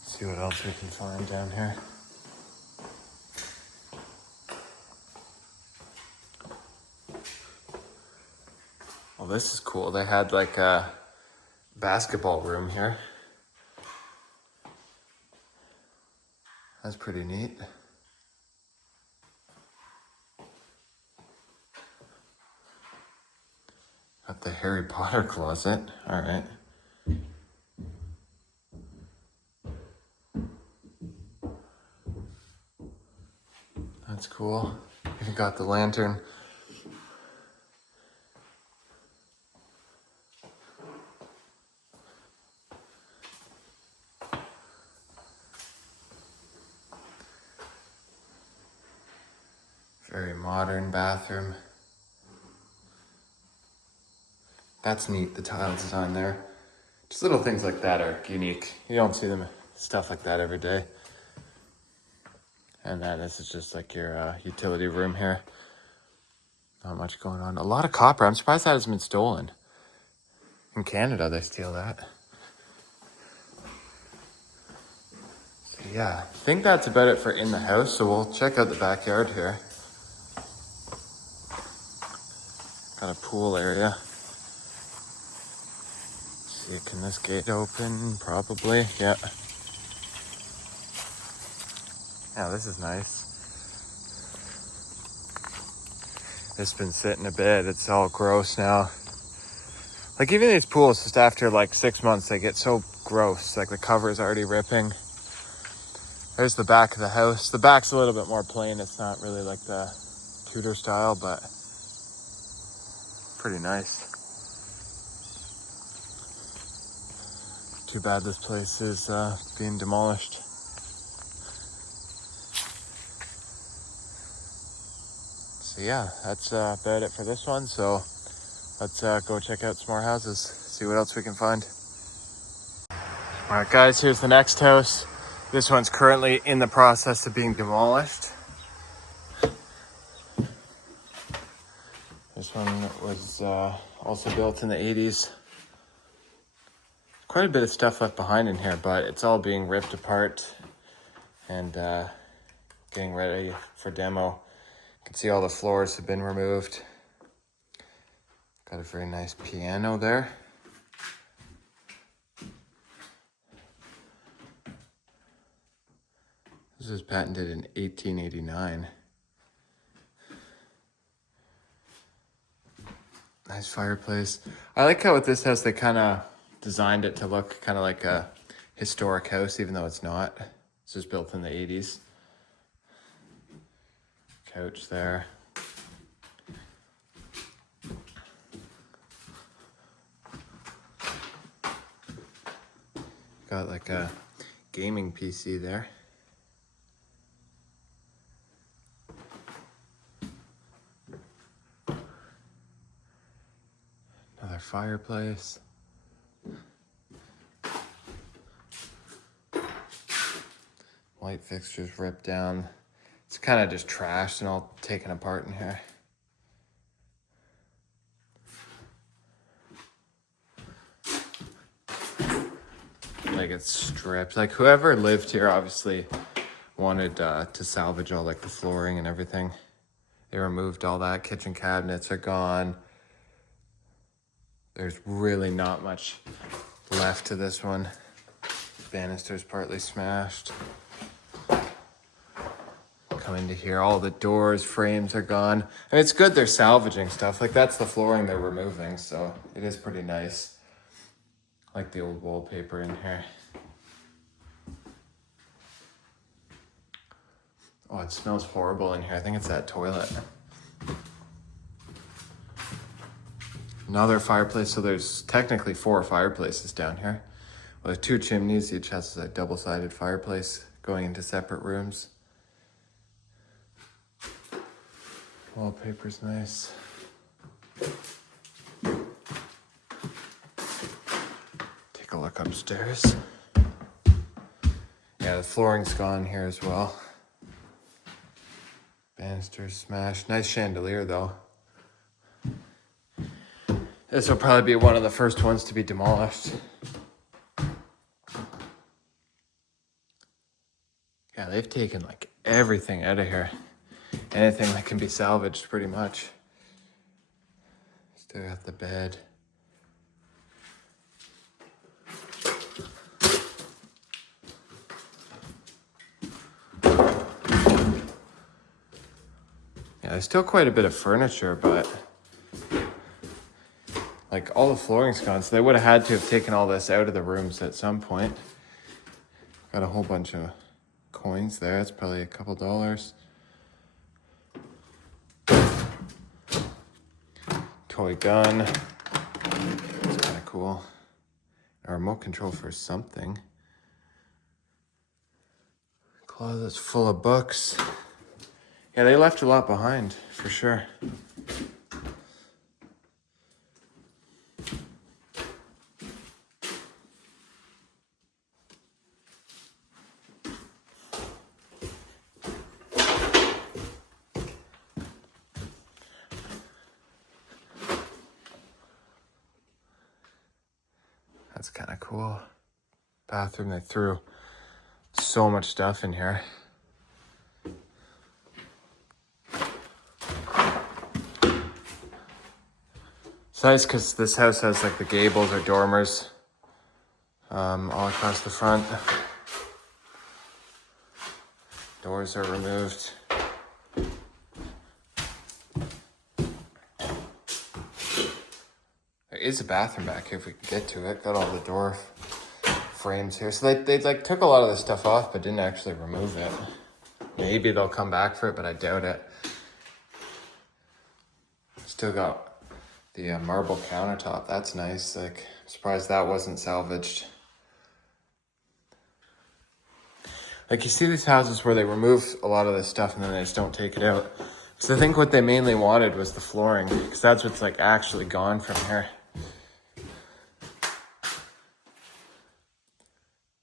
See what else we can find down here. Well, this is cool. They had like a basketball room here. That's pretty neat. Got the Harry Potter closet. All right. That's cool. Even got the lantern. Very modern bathroom. That's neat, the tile design there. Just little things like that are unique. You don't see them stuff like that every day. And then this is just like your utility room here. Not much going on. A lot of copper. I'm surprised that hasn't been stolen. In Canada, they steal that. So yeah, I think that's about it for in the house. So we'll check out the backyard here. Got a pool area. See, can this gate open? Probably, yeah. Yeah, this is nice. It's been sitting a bit. It's all gross now. Like even these pools, just after like 6 months, they get so gross. Like the cover is already ripping. There's the back of the house. The back's a little bit more plain. It's not really like the Tudor style, but pretty nice. Too bad this place is being demolished. Yeah, that's about it for this one. So let's go check out some more houses, see what else we can find. All right, guys, here's the next house. This one's currently in the process of being demolished. This one was also built in the 80s. Quite a bit of stuff left behind in here, but it's all being ripped apart and getting ready for demo. You can see all the floors have been removed. Got a very nice piano there. This was patented in 1889. Nice fireplace. I like how with this house they kind of designed it to look kind of like a historic house, even though it's not. This was built in the 80s. Couch there. Got like a gaming PC there. Another fireplace. Light fixtures ripped down. It's kind of just trashed and all taken apart in here. Like it's stripped. Like whoever lived here obviously wanted to salvage all like the flooring and everything. They removed all that. Kitchen cabinets are gone. There's really not much left to this one. Banister's partly smashed. Come into here, all the doors, frames are gone. I mean, it's good they're salvaging stuff. Like that's the flooring they're removing, so it is pretty nice. I like the old wallpaper in here. Oh, it smells horrible in here. I think it's that toilet. Another fireplace, so there's technically 4 fireplaces down here. Well, there's 2 chimneys, each has a double-sided fireplace going into separate rooms. Wallpaper's nice. Take a look upstairs. Yeah, the flooring's gone here as well. Banister's smashed. Nice chandelier though. This will probably be one of the first ones to be demolished. Yeah, they've taken like everything out of here. Anything that can be salvaged pretty much. Still got the bed. Yeah, there's still quite a bit of furniture, but like all the flooring's gone, so they would have had to have taken all this out of the rooms at some point. Got a whole bunch of coins there. It's probably a couple dollars. Toy gun. It's kind of cool. A remote control for something. Closet's full of books. Yeah, they left a lot behind, for sure. That's kind of cool. Bathroom, they threw so much stuff in here. It's nice because this house has like the gables or dormers all across the front. Doors are removed. There is a bathroom back here if we can get to it. Got all the door frames here. So they like took a lot of this stuff off but didn't actually remove it. Maybe they'll come back for it, but I doubt it. Still got the marble countertop. That's nice. Like, I'm surprised that wasn't salvaged. Like, you see these houses where they remove a lot of this stuff and then they just don't take it out. So I think what they mainly wanted was the flooring, because that's what's like actually gone from here.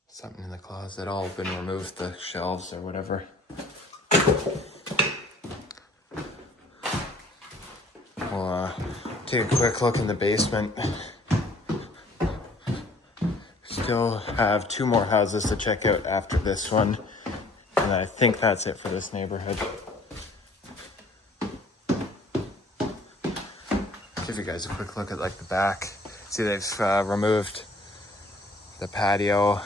Something in the closet, all been removed, the shelves or whatever. We'll take a quick look in the basement. Still have 2 more houses to check out after this one. And I think that's it for this neighborhood. Give you guys a quick look at like the back. See, they've removed the patio.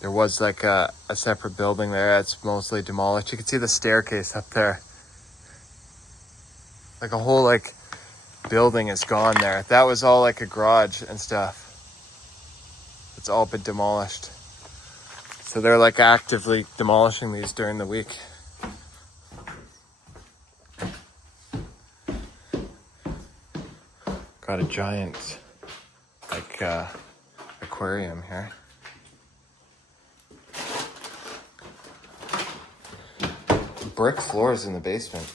There was like a separate building there that's mostly demolished. You can see the staircase up there. Like a whole like building is gone there. That was all like a garage and stuff. It's all been demolished. So they're like actively demolishing these during the week. Got a giant like aquarium here. Brick floors in the basement.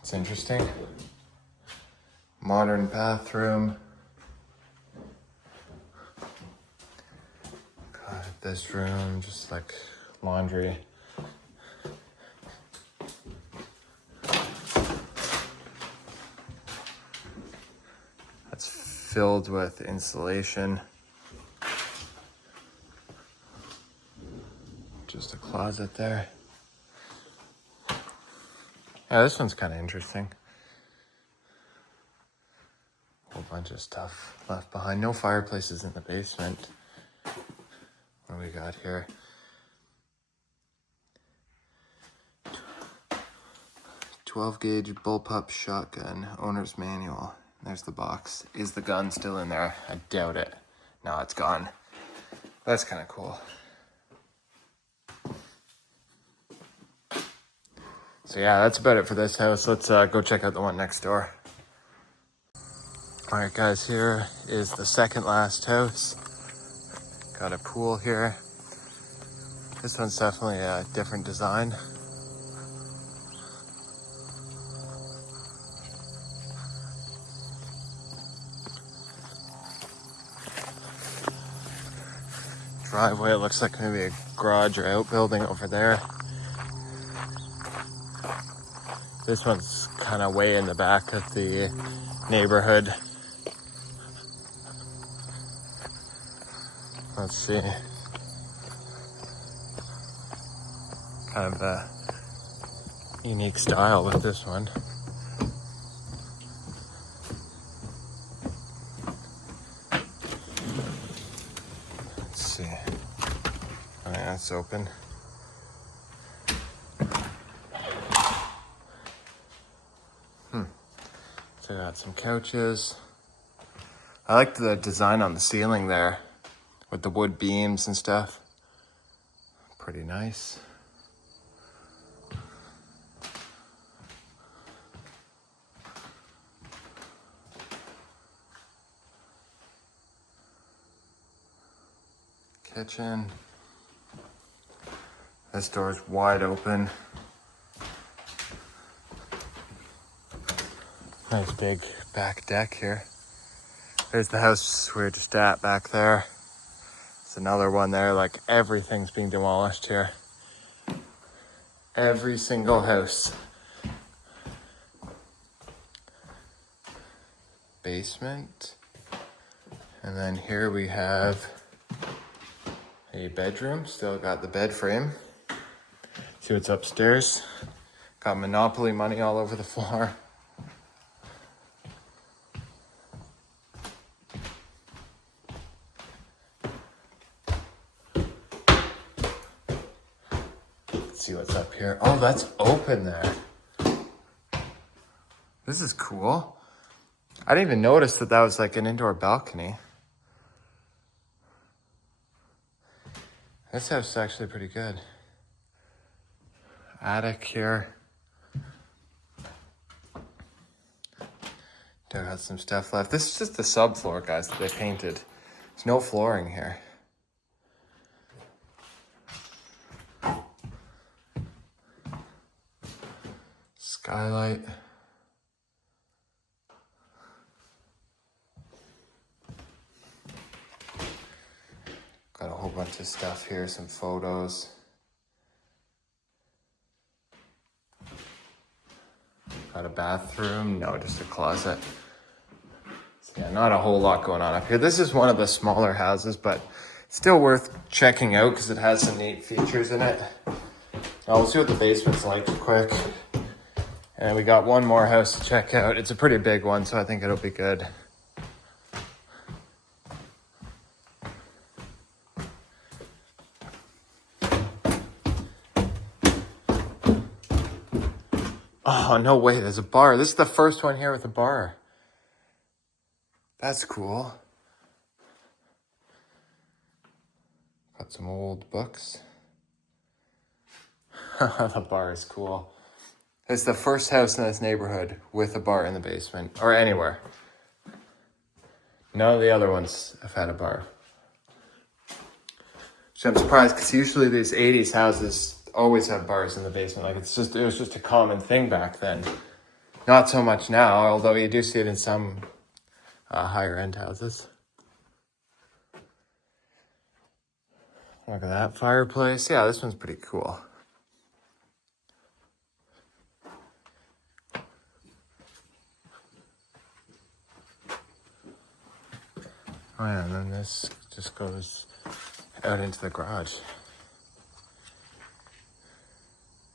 It's interesting. Modern bathroom. Got this room, just like laundry. That's filled with insulation. Just a closet there. Yeah, this one's kind of interesting. Whole bunch of stuff left behind. No fireplaces in the basement. What do we got here? 12-gauge bullpup shotgun, owner's manual. There's the box. Is the gun still in there? I doubt it. No, it's gone. That's kind of cool. So yeah, that's about it for this house. Let's go check out the one next door. All right, guys, here is the second last house. Got a pool here. This one's definitely a different design. Driveway, it looks like maybe a garage or outbuilding over there. This one's kind of way in the back of the neighborhood. Let's see. Kind of a unique style with this one. Let's see. Oh yeah, it's open. So I got some couches. I like the design on the ceiling there with the wood beams and stuff. Pretty nice. Kitchen. This door is wide open. Nice big back deck here. There's the house we were just at back there. There's another one there, like everything's being demolished here. Every single house. Basement. And then here we have a bedroom. Still got the bed frame. See what's upstairs. Got Monopoly money all over the floor. See what's up here. Oh, that's open there. This is cool. I didn't even notice that that was like an indoor balcony. This house is actually pretty good. Attic here. Still got some stuff left. This is just the subfloor, guys, that they painted. There's no flooring here. Skylight. Got a whole bunch of stuff here, some photos. Got a bathroom, no, just a closet. So yeah, not a whole lot going on up here. This is one of the smaller houses, but still worth checking out because it has some neat features in it. Now we'll see what the basement's like quick. And we got one more house to check out. It's a pretty big one, so I think it'll be good. Oh, no way, there's a bar. This is the first one here with a bar. That's cool. Got some old books. The bar is cool. It's the first house in this neighborhood with a bar in the basement, or anywhere. None of the other ones have had a bar. So I'm surprised, because usually these 80s houses always have bars in the basement. Like it was just a common thing back then. Not so much now, although you do see it in some higher end houses. Look at that fireplace. Yeah, this one's pretty cool. Oh yeah, and then this just goes out into the garage.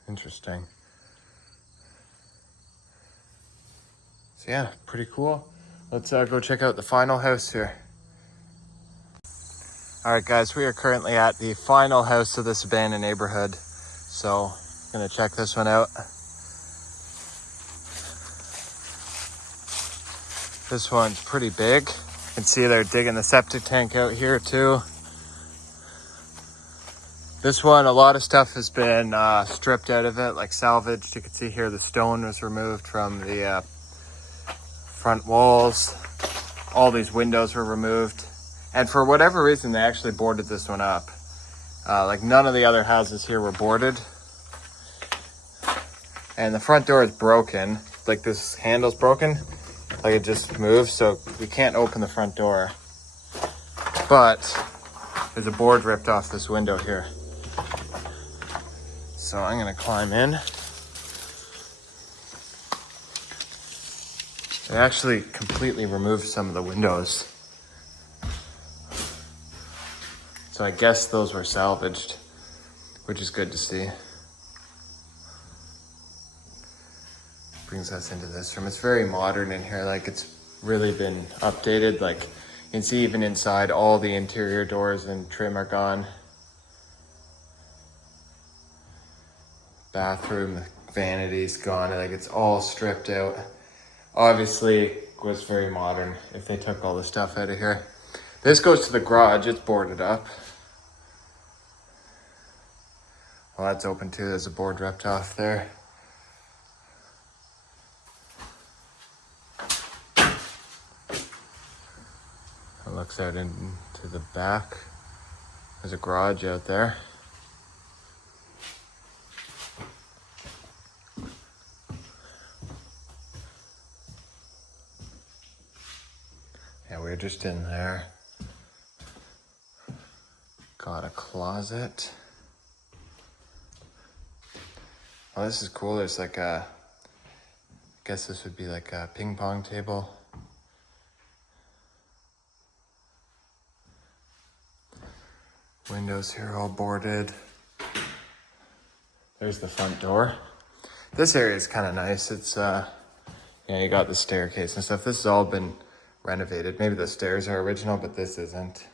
Interesting. So yeah, pretty cool. Let's go check out the final house here. All right, guys, we are currently at the final house of this abandoned neighborhood. So, gonna check this one out. This one's pretty big. You can see they're digging the septic tank out here too. This one, a lot of stuff has been stripped out of it, like salvaged. You can see here the stone was removed from the front walls. All these windows were removed. And for whatever reason, they actually boarded this one up. Like none of the other houses here were boarded. And the front door is broken. Like this handle's broken. Like it just moved, so we can't open the front door. But there's a board ripped off this window here. So I'm gonna climb in. They actually completely removed some of the windows. So I guess those were salvaged, which is good to see. Brings us into this room. It's very modern in here, like it's really been updated. Like you can see even inside, all the interior doors and trim are gone. Bathroom, vanity's gone, like it's all stripped out. Obviously, it was very modern if they took all the stuff out of here. This goes to the garage, it's boarded up. Well, that's open too, there's a board ripped off there. It looks out into the back. There's a garage out there. Yeah, we're just in there. Got a closet. Oh, this is cool. There's like a, I guess this would be like a ping pong table. Windows here all boarded. There's the front door. This area is kind of nice. It's, you got the staircase and stuff. This has all been renovated. Maybe the stairs are original, but this isn't.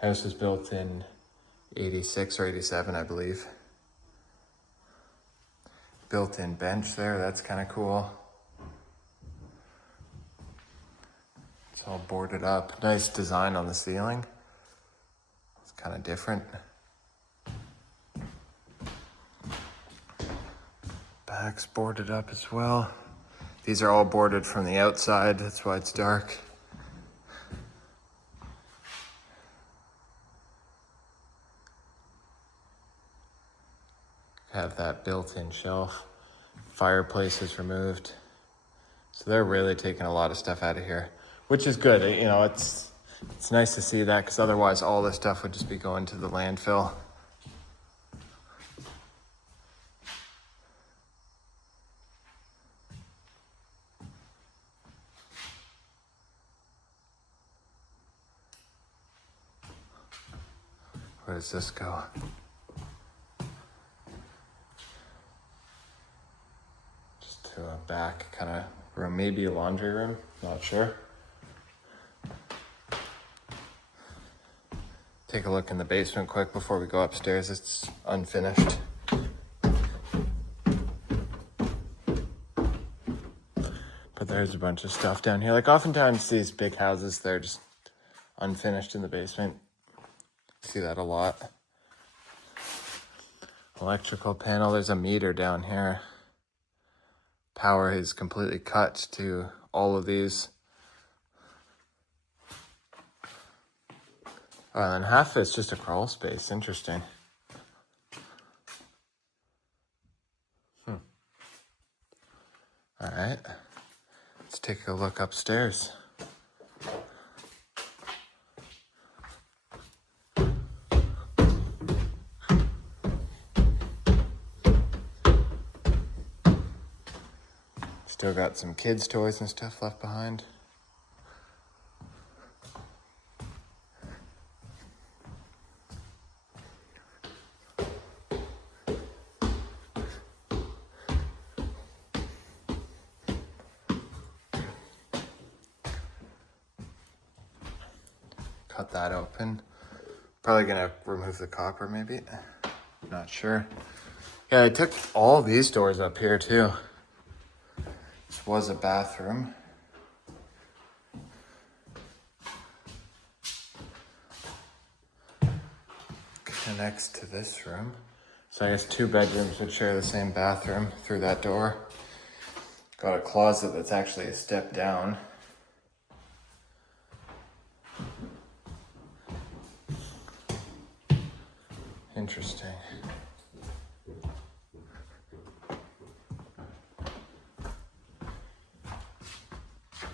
House was built in 86 or 87, I believe. Built-in bench there, that's kind of cool. It's all boarded up. Nice design on the ceiling. It's kind of different. Back's boarded up as well. These are all boarded from the outside, that's why it's dark. Have that built-in shelf. Fireplace is removed. So they're really taking a lot of stuff out of here, which is good. You know, it's nice to see that, because otherwise all this stuff would just be going to the landfill. Where does this go? Just to a back kind of room, maybe a laundry room, not sure. Take a look in the basement quick before we go upstairs. It's unfinished. But there's a bunch of stuff down here. Like oftentimes these big houses, they're just unfinished in the basement. See that a lot. Electrical panel, there's a meter down here. Power is completely cut to all of these. Oh, and then half of it's just a crawl space. Interesting. All right, let's take a look upstairs. Still got some kids' toys and stuff left behind. Cut that open. Probably gonna remove the copper maybe. Not sure. Yeah, I took all these doors up here too. This was a bathroom. Connects to this room. So I guess 2 bedrooms would share the same bathroom through that door. Got a closet that's actually a step down. Interesting.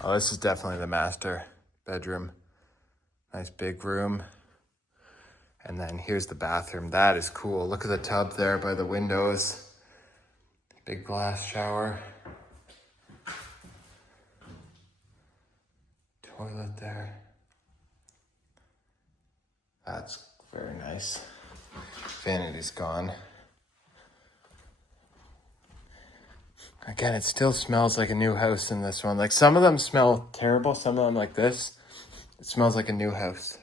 Oh, this is definitely the master bedroom. Nice big room. And then here's the bathroom. That is cool. Look at the tub there by the windows. Big glass shower. Toilet there. That's very nice. Vanity's gone. Again, it still smells like a new house in this one. Like some of them smell terrible, some of them like this. It smells like a new house.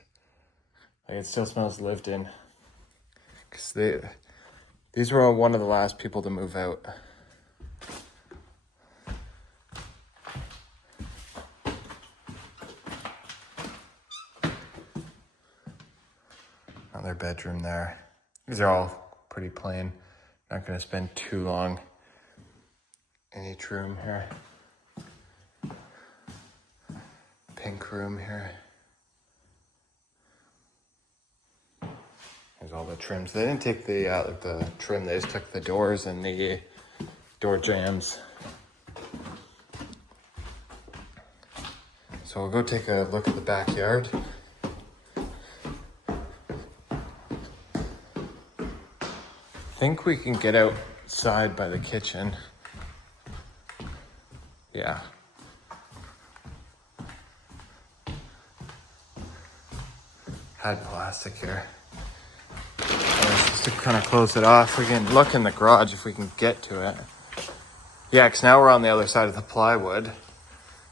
Like it still smells lived in. Because these were one of the last people to move out. Another bedroom there. These are all pretty plain. Not gonna spend too long in each room here. Pink room here. There's all the trims. They didn't take the trim, they just took the doors and the door jambs. So we'll go take a look at the backyard. I think we can get outside by the kitchen. Yeah. Had plastic here. Just to kind of close it off, we can look in the garage if we can get to it. Yeah, because now we're on the other side of the plywood.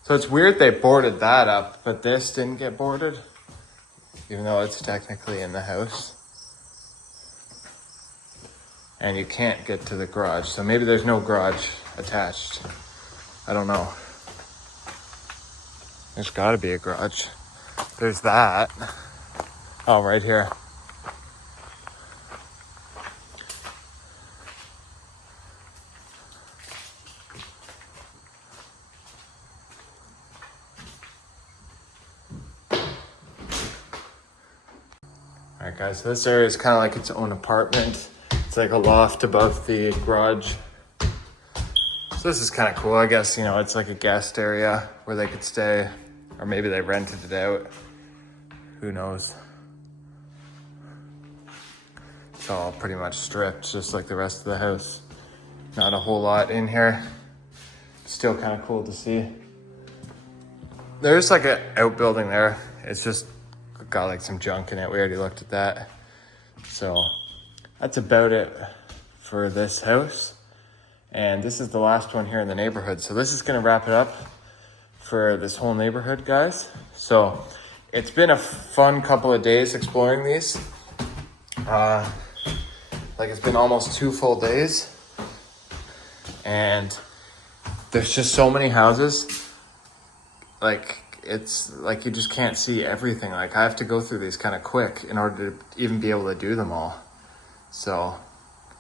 So it's weird they boarded that up, but this didn't get boarded, even though it's technically in the house. And you can't get to the garage, so maybe there's no garage attached. I don't know. There's gotta be a garage. There's that. Oh, right here. Alright guys, so this area is kind of like its own apartment. It's like a loft above the garage. So this is kind of cool. I guess, you know, it's like a guest area where they could stay, or maybe they rented it out. Who knows? It's all pretty much stripped, just like the rest of the house. Not a whole lot in here. Still kind of cool to see. There's like an outbuilding there. It's just got like some junk in it. We already looked at that. So that's about it for this house. And this is the last one here in the neighborhood. So this is gonna wrap it up for this whole neighborhood, guys. So it's been a fun couple of days exploring these. Like it's been almost 2 full days. And there's just so many houses. Like it's like you just can't see everything. Like I have to go through these kind of quick in order to even be able to do them all. So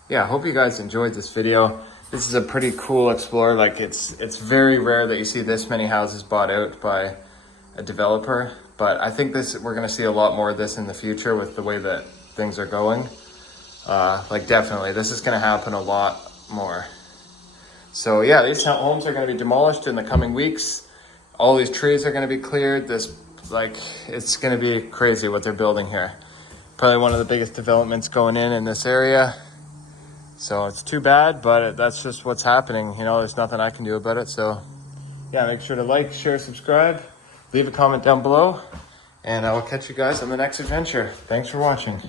yeah, I hope you guys enjoyed this video. This is a pretty cool explore. Like it's very rare that you see this many houses bought out by a developer, but I think we're gonna see a lot more of this in the future with the way that things are going. Like definitely, this is gonna happen a lot more. So yeah, these homes are gonna be demolished in the coming weeks. All these trees are gonna be cleared. It's gonna be crazy what they're building here. Probably one of the biggest developments going in this area. So it's too bad, but that's just what's happening. You know, there's nothing I can do about it. So yeah, make sure to like, share, subscribe, leave a comment down below, and I will catch you guys on the next adventure. Thanks for watching.